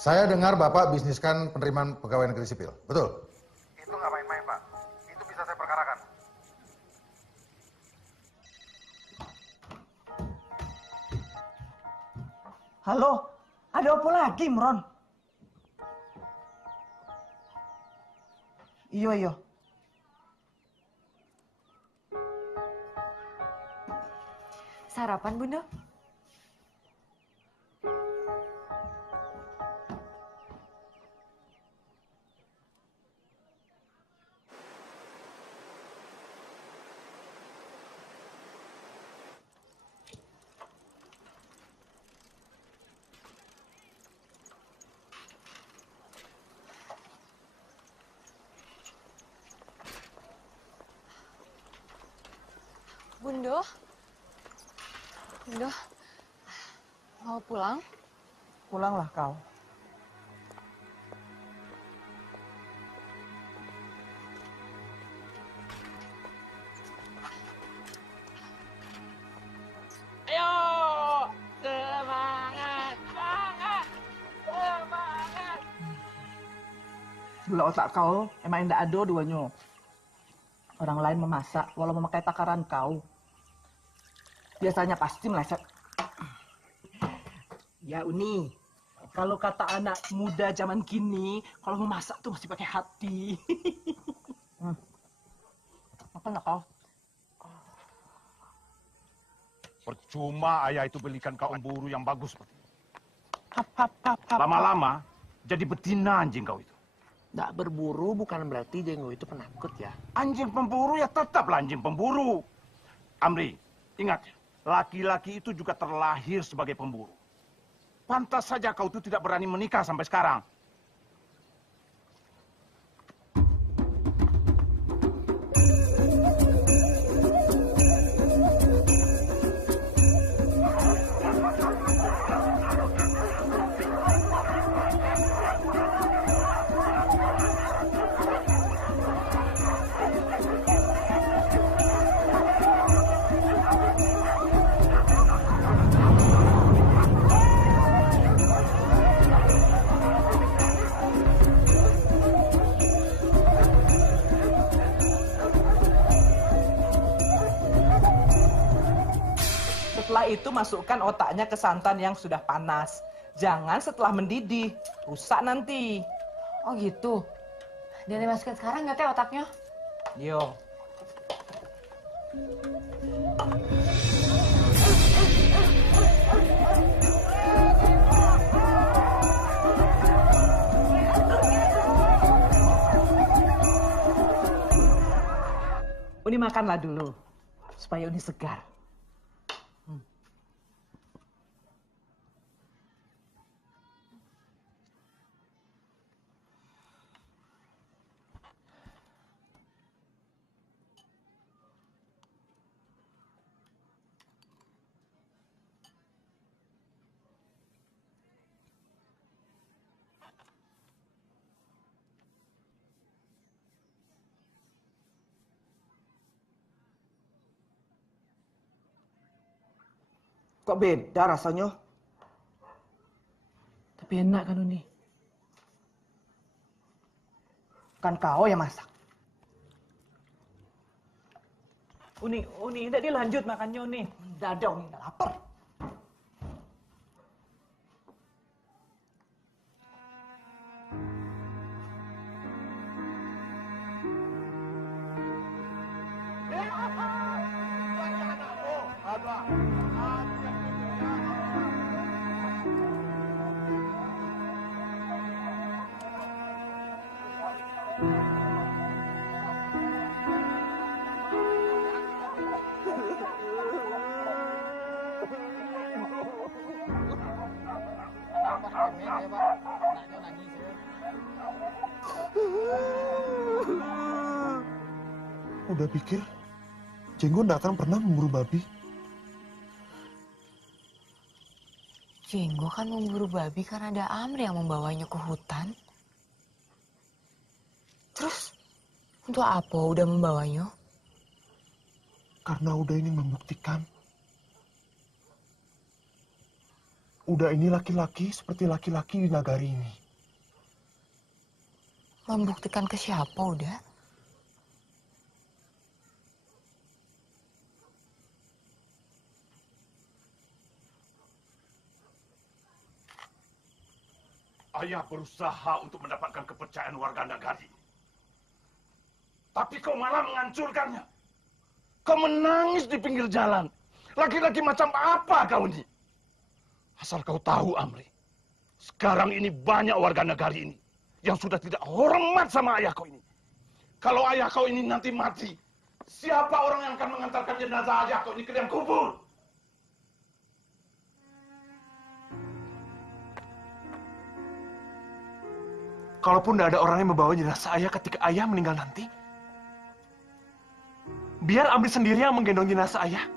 Saya dengar Bapak bisniskan penerimaan pegawai negeri sipil, betul? Itu nggak main-main Pak, itu bisa saya perkarakan. Halo, ada apa lagi, Imron? Iya. Sarapan Bundo? Bundo, mau pulang? Pulanglah kau. Ayo, semangat, semangat. Gula otak kau, emang tidak ada duanya. Orang lain memasak, walau memakai takaran kau. Biasanya pasti meleset. Ya Uni, kalau kata anak muda zaman kini, kalau memasak tuh mesti pakai hati. Makan kau. Percuma ayah itu belikan kau emburu yang bagus seperti ini. Lama-lama jadi betina anjing kau itu. Nggak berburu bukan berarti Jenggo itu penakut ya. Anjing pemburu ya tetaplah anjing pemburu. Amri, ingat ya, laki-laki itu juga terlahir sebagai pemburu. Pantas saja kau itu tidak berani menikah sampai sekarang. Setelah itu masukkan otaknya ke santan yang sudah panas. Jangan setelah mendidih, rusak nanti. Oh gitu. Dan dimasukin sekarang nggak teh otaknya? Yo. Uni makanlah dulu, supaya Uni segar. Kok beda rasanya? Tapi enak kan Uni? Kan kau yang masak. Uni, tidak dilanjut makannya, Uni. Tidak ada, Uni, tidak lapar. Udah pikir Jenggo nggak akan pernah memburu babi? Jenggo kan memburu babi karena ada Amri yang membawanya ke hutan. Terus, untuk apa udah membawanya? Karena udah ingin membuktikan. Udah ini laki-laki seperti laki-laki di nagari ini. Membuktikan ke siapa udah? Ayah berusaha untuk mendapatkan kepercayaan warga nagari. Tapi kau malah menghancurkannya. Kau menangis di pinggir jalan. Laki-laki macam apa kau ini? Asal kau tahu, Amri. Sekarang ini banyak warga nagari ini yang sudah tidak hormat sama ayah kau ini. Kalau ayah kau ini nanti mati, siapa orang yang akan mengantarkan jenazah ayah kau ini ke liang kubur? Kalaupun tidak ada orang yang membawa jenazah ayah ketika ayah meninggal nanti, biar Amri sendiri yang menggendong jenazah ayah.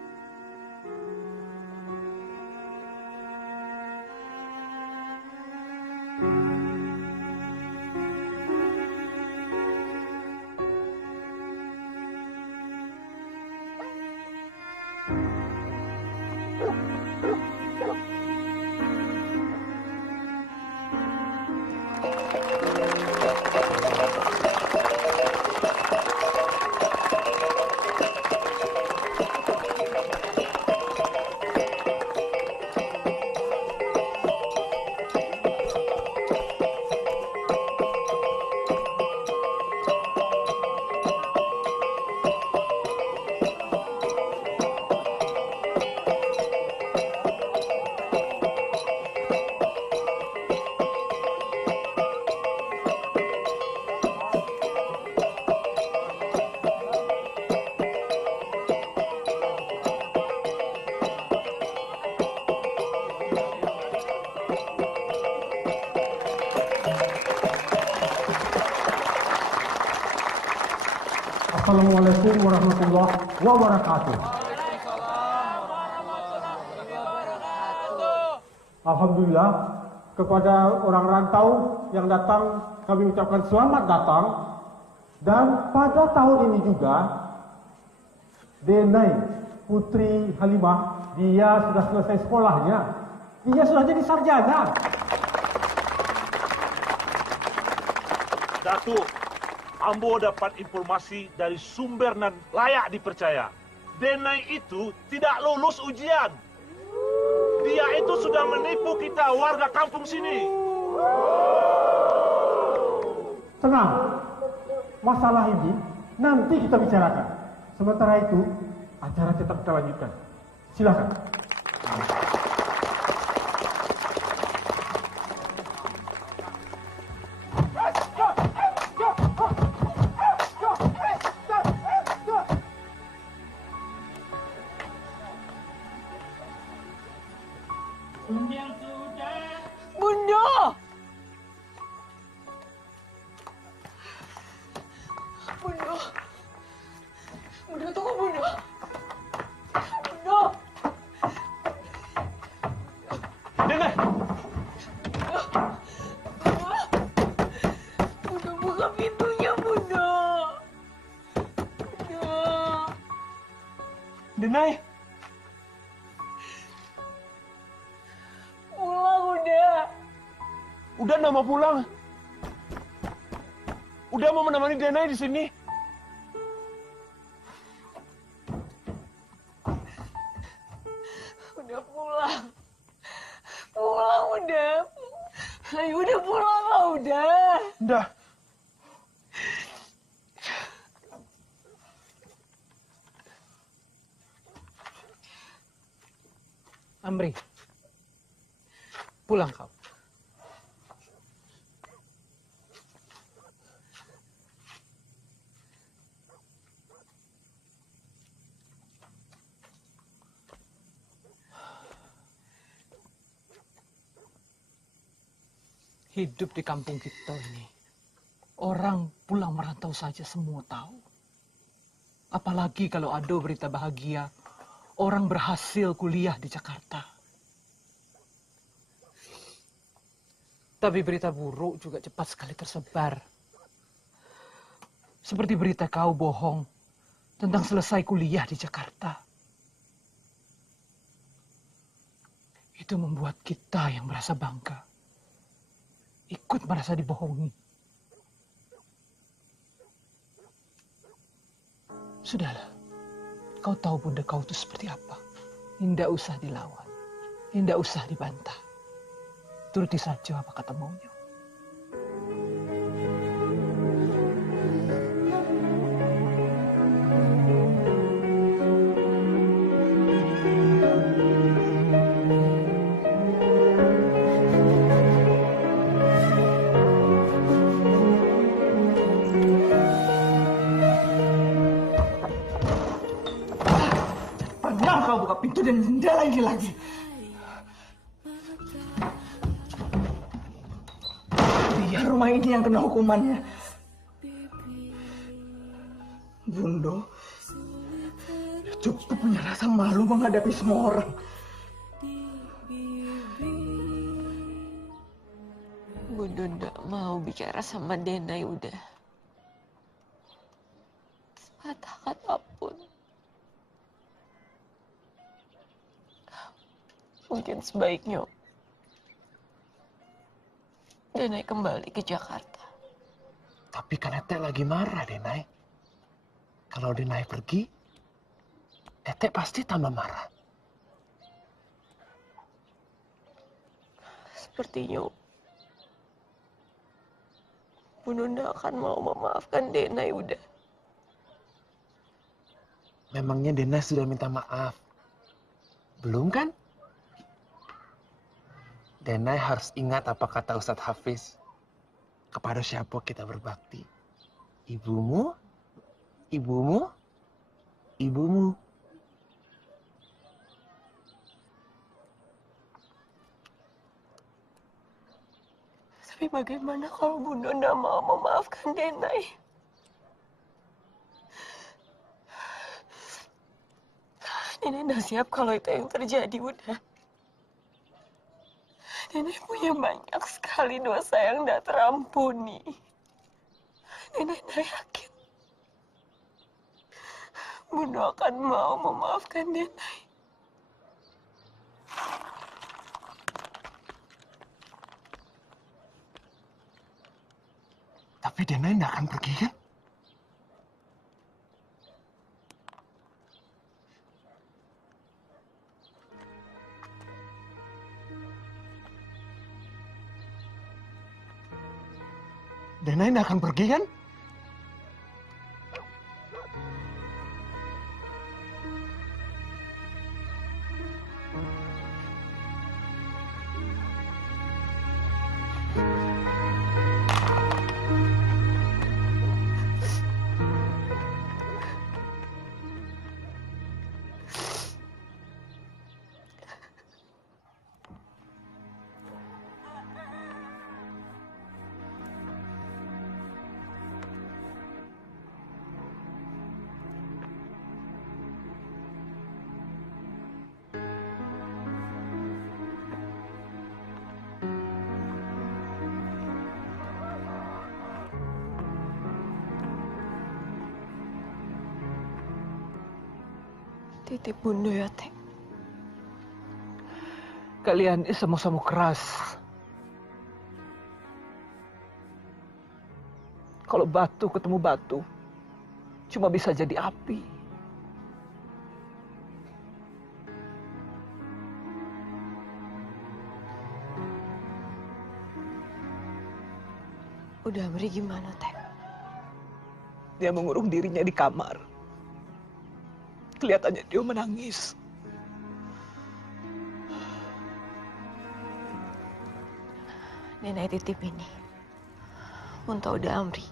Assalamualaikum warahmatullahi wabarakatuh. Alhamdulillah, kepada orang rantau yang datang kami ucapkan selamat datang. Dan pada tahun ini juga Denai Putri Halimah, dia sudah selesai sekolahnya. Dia sudah jadi sarjana. Datuk, Ambo dapat informasi dari sumber dan layak dipercaya. Denai itu tidak lulus ujian. Dia itu sudah menipu kita warga kampung sini. Tenang, masalah ini nanti kita bicarakan. Sementara itu, acara tetap kita lanjutkan. Silakan. Bunda! Bunda! Bunda, tunggu Bunda! Bunda! Nenek! Bunda, buka pintunya, Bunda! Bunda! Denai! Pulang udah! Udah nggak mau pulang. udah mau menemani Denai di sini. Udah pulang. Pulang udah. Ayo udah pulang lah udah. Udah. Amri, pulang kau. Hidup di kampung kita ini, orang pulang merantau saja semua tahu. Apalagi kalau ada berita bahagia, orang berhasil kuliah di Jakarta. Tapi berita buruk juga cepat sekali tersebar. Seperti berita kau bohong tentang selesai kuliah di Jakarta. Itu membuat kita yang merasa bangga ikut merasa dibohongi. Sudahlah, kau tahu bunda kau itu seperti apa. Tidak usah dilawan, tidak usah dibantah. Turuti saja apa kata maunya. Kau buka pintu dan jendela ini lagi. Biar rumah ini yang kena hukumannya. Bundo, cukup punya rasa malu menghadapi semua orang. Bundo nggak mau bicara sama Denai udah. Sepatah kata pun. Mungkin sebaiknya Denai kembali ke Jakarta. Tapi kan Tete lagi marah, Denai. Kalau Denai pergi, Tete pasti tambah marah. Sepertinya Bunda akan mau memaafkan Denai udah. Memangnya Denai sudah minta maaf? Belum kan? Denai harus ingat apa kata Ustadz Hafiz. Kepada siapa kita berbakti? Ibumu, ibumu, ibumu. Tapi bagaimana kalau Bunda nggak mau memaafkan Denai? Denai udah siap kalau itu yang terjadi udah. Denai punya banyak sekali dosa yang tidak terampuni. Denai tidak yakin Bunda akan mau memaafkan Denai. Tapi Denai tidak akan pergi kan? Denai tidak akan pergi kan? Titip Bunda ya, Teh. Kalian sama-sama keras. Kalau batu ketemu batu, cuma bisa jadi api. Udah Amri gimana, Teh? Dia mengurung dirinya di kamar. Kelihatannya dia menangis. Nenek titip ini untuk udah Amri.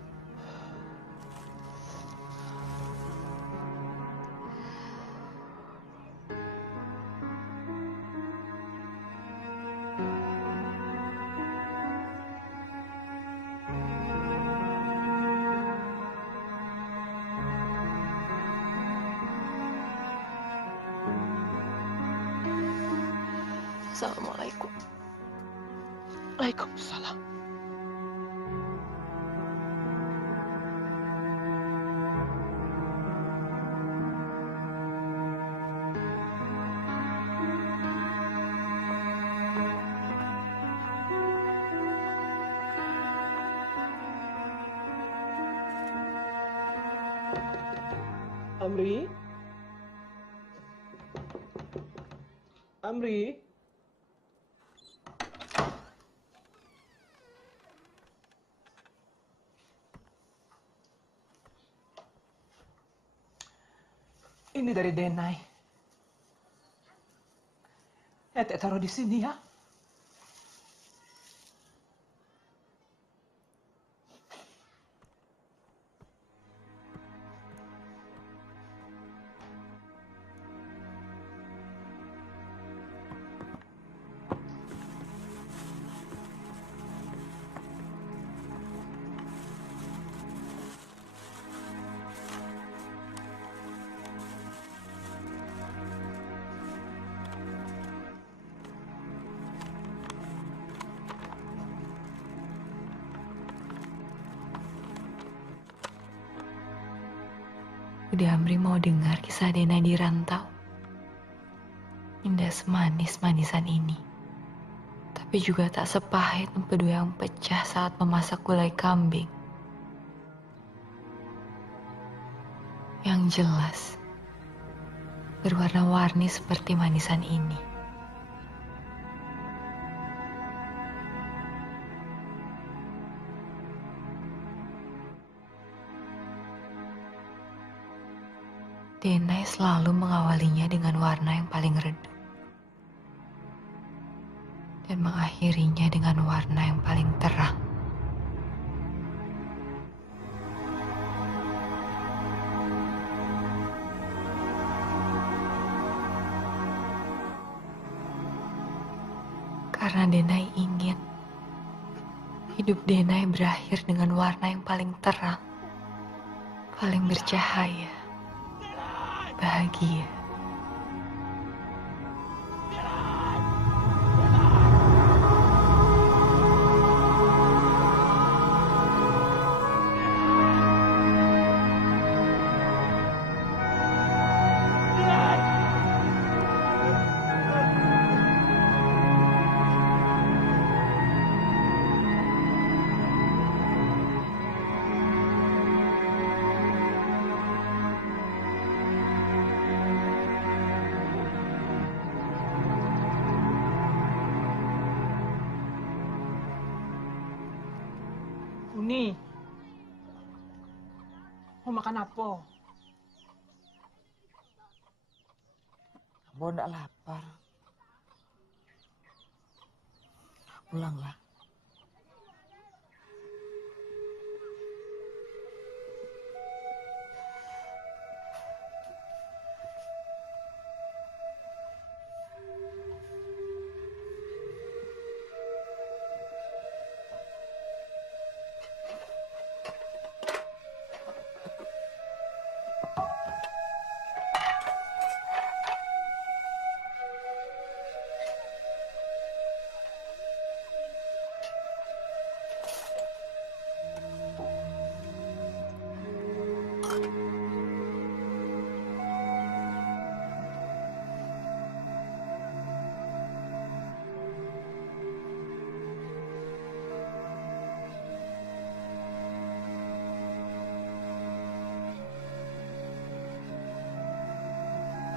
Assalamualaikum. Waalaikumsalam. Amri? Amri? Ini dari Denai. Ete taruh di sini ya. Udah Amri mau dengar kisah Denai di rantau. Indah semanis-manisan ini. Tapi juga tak sepahit empedu yang pecah saat memasak gulai kambing. Yang jelas, berwarna-warni seperti manisan ini. Denai selalu mengawalinya dengan warna yang paling redup. Dan mengakhirinya dengan warna yang paling terang. Karena Denai ingin hidup Denai berakhir dengan warna yang paling terang, paling bercahaya. Bahagia. Uni, mau makan apa? Ambo ndak lapar. Pulanglah.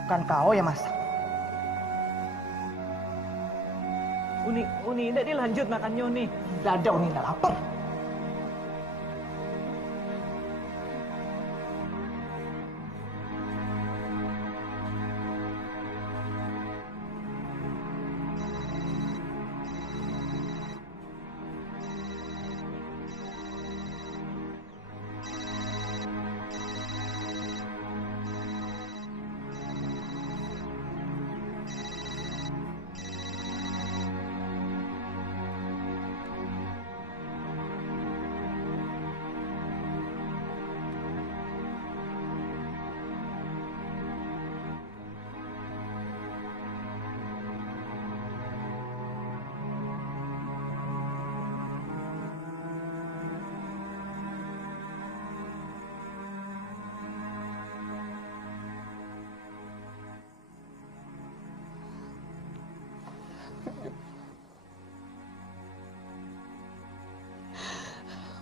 Bukan kau yang masak. Uni, tidak dilanjut makannya, Uni. Tidak ada, Uni, tidak lapar.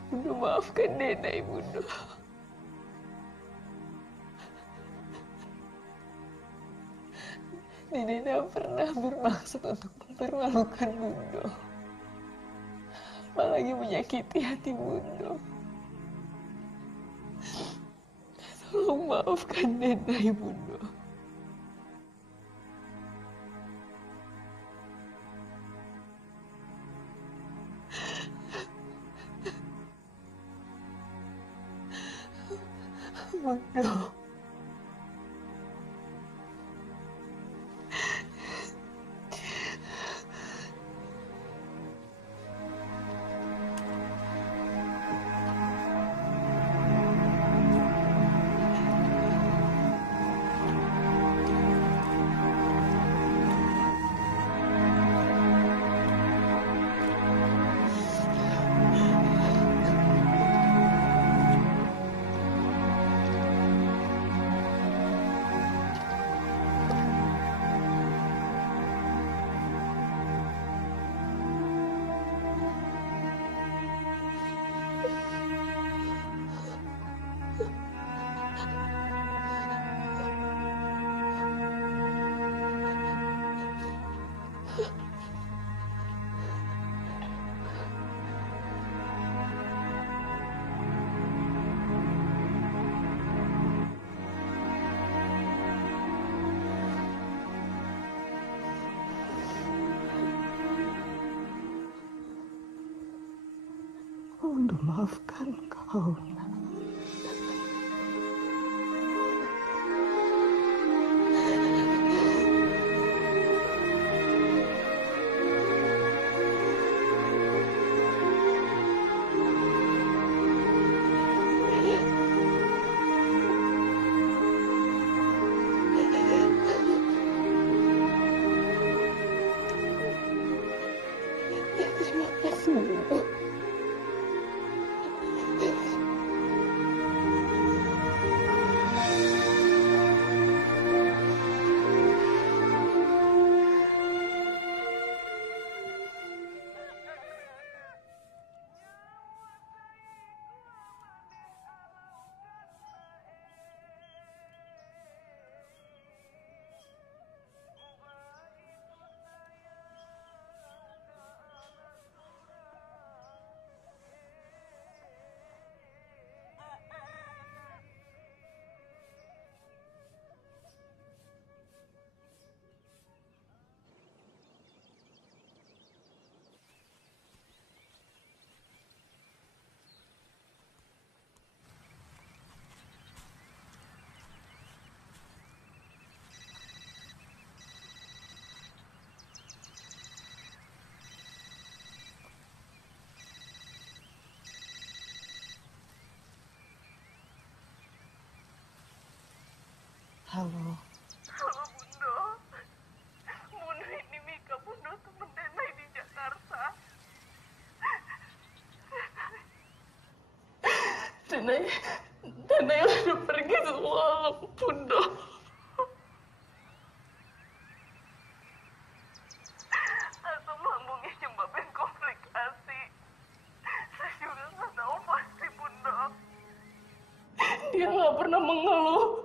Bunda, maafkan Denai, Bunda. Denai tidak pernah bermaksud untuk mempermalukan Bunda. Apalagi menyakiti hati Bunda. Tolong maafkan Denai, Bunda. Bunda. Bunda, maafkan kau. Terima kasih, Bunda. Halo. Halo Bunda. Bunda ini Mika, Bunda temen Denai di Jakarta. Denai udah pergi semalam, Bunda. Asam lambungnya nyebabin komplikasi. Saya juga nggak tahu pasti, Bunda. Dia nggak pernah mengeluh.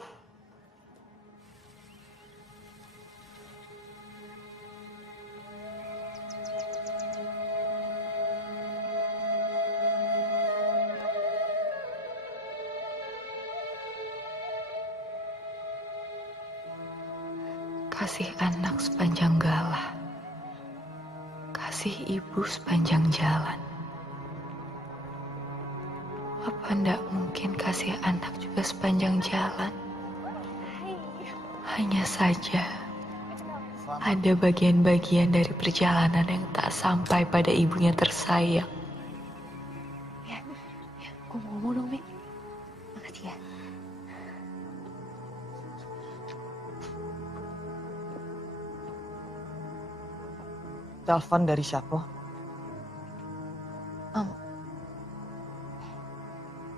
kasih anak sepanjang galah, kasih ibu sepanjang jalan. Apa ndak mungkin kasih anak juga sepanjang jalan? Hanya saja ada bagian-bagian dari perjalanan yang tak sampai pada ibunya tersayang. Ya, gue mau ngomong dong, Mik. Makasih ya. Telepon dari siapa?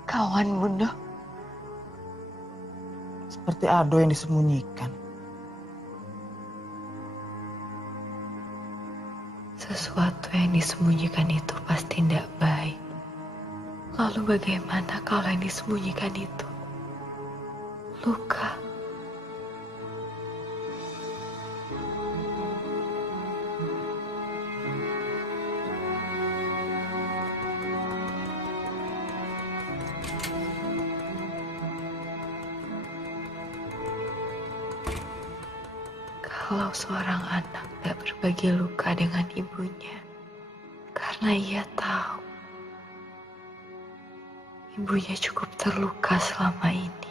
Kawan Bunda. Seperti ada yang disembunyikan. Sesuatu yang disembunyikan itu pasti tidak baik. Lalu bagaimana kalau yang disembunyikan itu luka? Kalau seorang anak tidak berbagi luka dengan ibunya, karena ia tahu ibunya cukup terluka selama ini.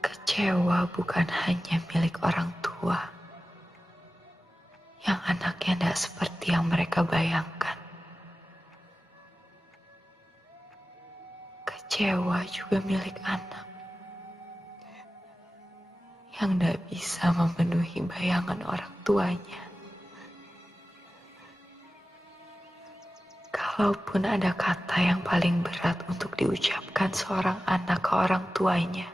Kecewa bukan hanya milik orang tua, yang anaknya tidak seperti yang mereka bayangkan. Kecewa juga milik anak, yang tidak bisa memenuhi bayangan orang tuanya. Kalaupun ada kata yang paling berat untuk diucapkan seorang anak ke orang tuanya,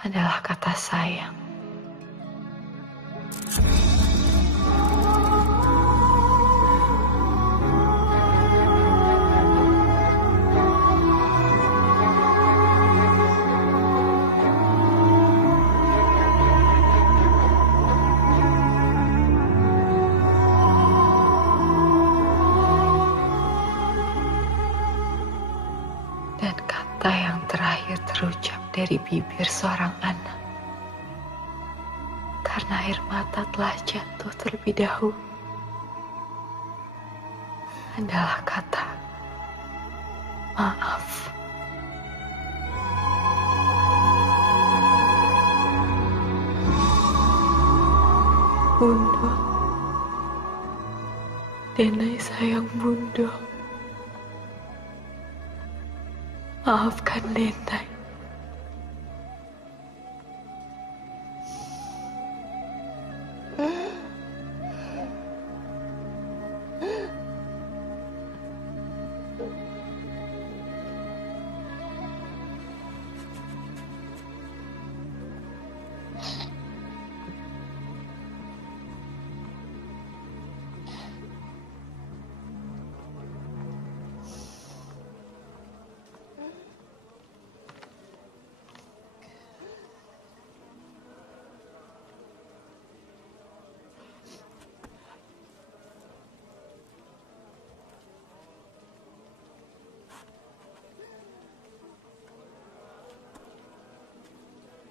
adalah kata sayang. Dan kata yang terakhir terucap dari bibir seorang anak, karena air mata telah jatuh terlebih dahulu, adalah kata maaf. Bunda, Denai sayang Bunda. Maafkan Denai.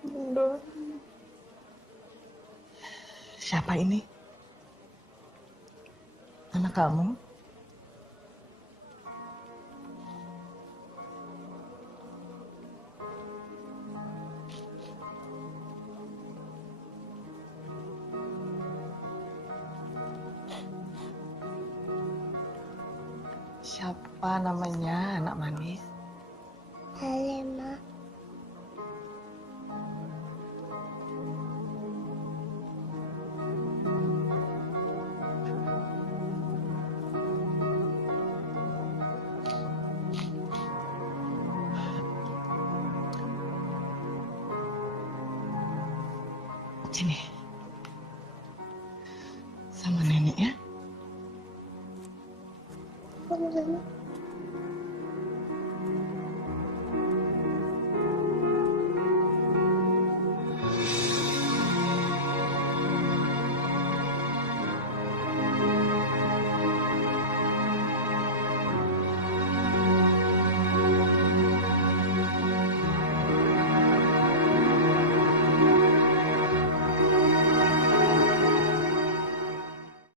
Bunda. Siapa ini? Anak kamu? Siapa namanya, anak manis? Halimah. Sini. Sama nenek ya. Bunda.